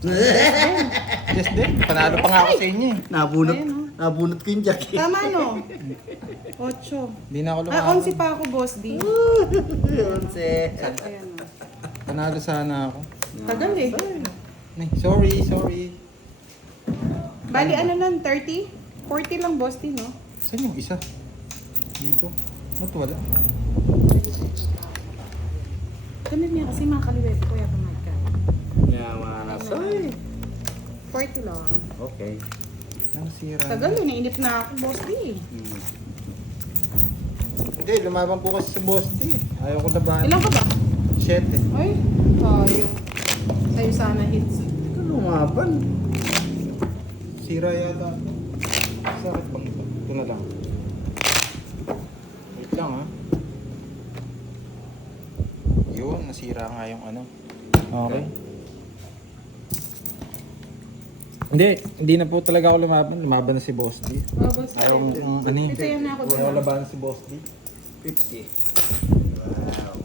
Yes din, panalo pa nga ako sa inyo eh. Nabunot. Ayan, oh. Nabunot ko yung jack. Tama, no? 8. Hindi na ako Ah, lumaban. 11 pa ako, Boss D. Yun, se. Ayan, oh. Panalo sana ako. Tagal eh. Ay, sorry. Bali, ano lang, 30? 40 lang, Boss D, no? Saan yung isa? Dito. Ba't wala? Ganun niya kasi mga kaliwet ko yata magka. Yaman na say. 40 lang. Okay. Nasira. Tagal yun, nainip na ako, Boss D. Hindi, lumaban po kasi sa boss D. Ayaw ko labanan. Ilan ka ba? 7. Ay, tayo. Tayo sana hits. Ito lumaban. Sira yata. Sakit bang ito? Ito na lang. Wait lang ha. Yun, nasira nga yung ano. Okay. Hindi na po talaga ako lumaban. Lumaban na si Boss D. Oh, Boss D. Ayaw ano eh. Ito yan na ako. Ayaw labanan si Boss D. 50. Wow.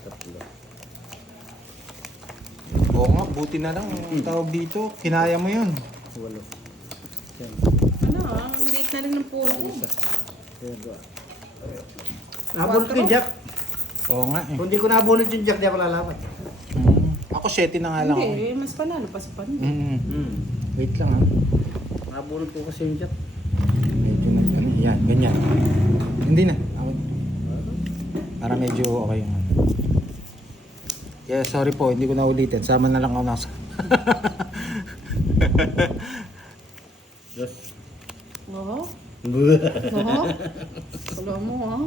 Tatlo. Oo nga, buti na lang. Ang tawag dito, kinaya mo yun. 8. Ano ah, ang late na rin ng puno. Nabunot ko yung jack. Oo nga eh. Kung di ko nabunot yung jack, di ako lalaban. Ako 7 na nga lang ako. Hindi, mas panalo pa si Pando. Wait lang ha. Nabunot ko kasi yung jack. Medyo ano, yan, ganyan. Hindi na. Ako. Para medyo okay yung ano. Yeah, sorry po, hindi ko na ulitin. Sama na lang ako nasa. Dos. Oo. Oo. Wala mo ah.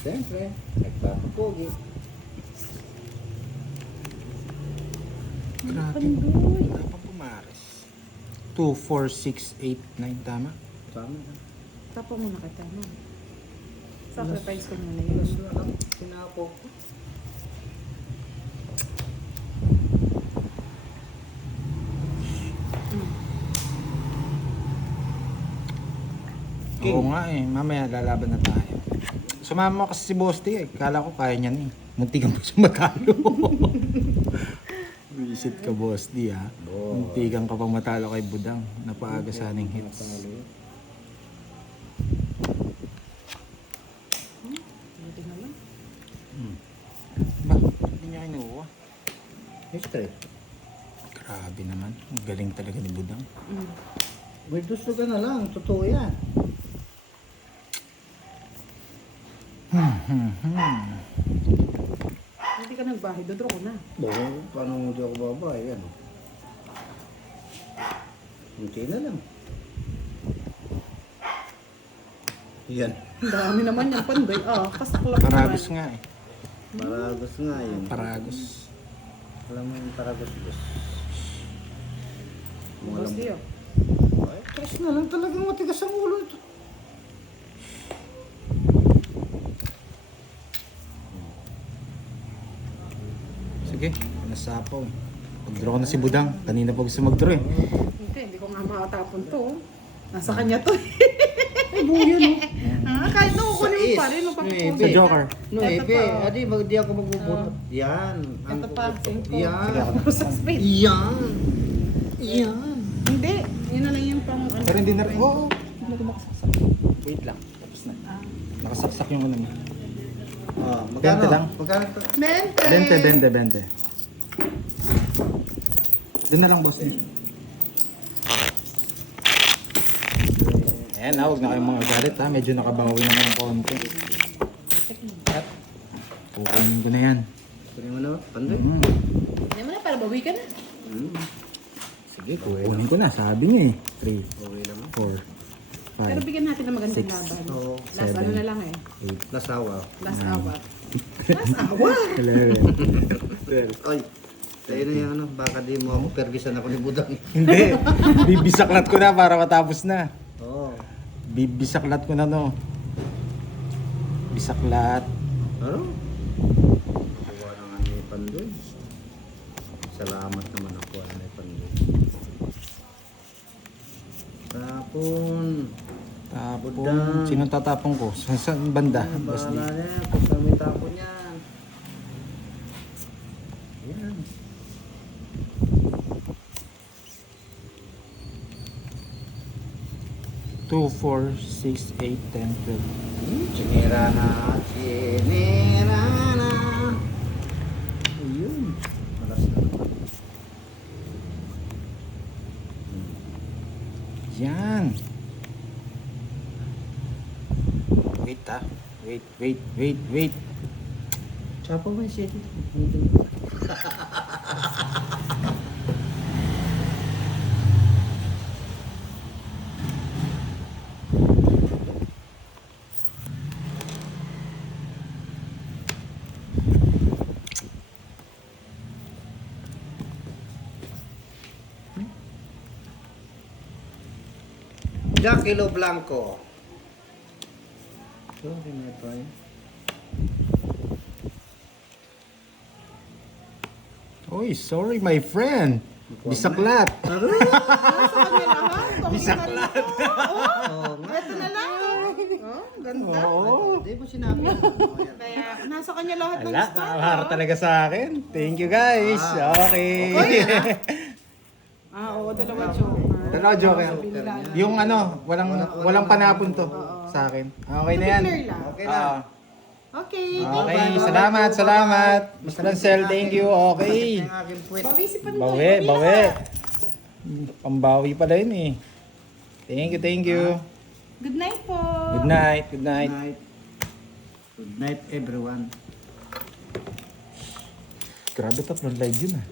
Siyempre, nagpapapogi. Grabe. Pandoy. Wala pang pumares. 2, 4, 6, 8, 9, tama? Tama na. Tapo muna kita, no? Sacrifice ko muna yun. Dos na lang. Sinapo ko. King. Oo nga eh, mamaya lalaban na tayo. Sumama kasi si Boss D eh. Kala ko kaya niya eh. Munti kang matalo. Visit ka, boss D, ha? Munti kang ka pang matalo kay Budang. Napaaga sa aning hits. Buti na lang. Ba, hindi niya kinuha. History. Grabe naman. Ang galing talaga ni Budang. May gusto ka na lang. Totoo yan. Hindi ka nagbahay, dodro ko na. Oo, paano mo di ako babae? Yan. Hindi na lang. Yan. Ang dami naman yung pandoy. Kasaklap Paragos naman. nga eh. Paragos nga yun. Paragos. Alam mo yung paragos, boss. Boss Dio. Ay, tres na lang talagang matigas ang ulo ito. Sige, nasapaw eh. Pag-draw ko na si Budang. Kanina pa gusto mag-draw eh. Hindi ko nga makatapon to. Nasa kanya to. Ay, buyan oh. Kahit nakukunin mo pa rin. Sa Joker. No, Ito ebe. pa. Adi, di ako magbubunot. Yan. Ito pa, 5. Yan. Sa spade. Yan. Yan. Hindi. Yun na lang yung pang ano. Pero hindi na rin. Oo. Hindi ko makasaksak. Wait lang. Tapos na. Nakasaksak yung ano mo. Oh, magkano? 20 lang. Magkano? 20. Doon na lang, boss. Ayan na, huwag na kayong mga galit ha. Medyo nakabawi naman ng konti. Kukunin ko na yan. Kunin mo na, pandoy. Hindi mo na, para bawi ka na. Sige, Kukunin ko na, sabi niya eh. 3, okay lang. 4, Pero 5, bigyan natin ng magandang Six. laban. Oo. Last ano na lang eh. 8, Nasawa. Last hour. Last hour? 11, 12. Ay, tayo na yung ano, baka di mo ako pergisan ako ni Budang. Hindi, bibisaklat ko na para matapos na. Oo. Bibisaklat ko na no. Bisaklat. Ano? Kuha na nga ni Pandoy. Salamat naman ako ni Pandoy. Tapon. Tapon. Budang. Sinong tatapon ko? Saan banda? Boss D? Bahala na yan, kung saan may tapon yan. Yan. Two, 4, 6, 8, 10, 12. Chinera na, chinera na. Ayun. Malas na. Yan. Wait ah. Wait. Tsapa mo yung city. Jackilo Blanco. Sorry, may try. Oy, sorry my friend. Bisaklat. Nasa kanya lahat. Bisaklat. Oo nga. Ito na lang. Ganda. Oo. Hindi mo sinabi. Kaya nasa kanya lahat ng Wala, gusto. nakahara talaga sa akin. Thank you guys. Okay. Oo, dalawa joker. Dalawa joker. Yung ano, walang panapon to sa akin. Okay na yan. Clear lang. Okay na. Okay. Okay, salamat. Mr. Lancel, thank you. Okay. Ang aking puwet. Bawisipan mo. Bawi. Pambawi pala yun eh. Thank you. Good night po. Good night. Good night. Good night, everyone. Grabe, tatlong live yun ah.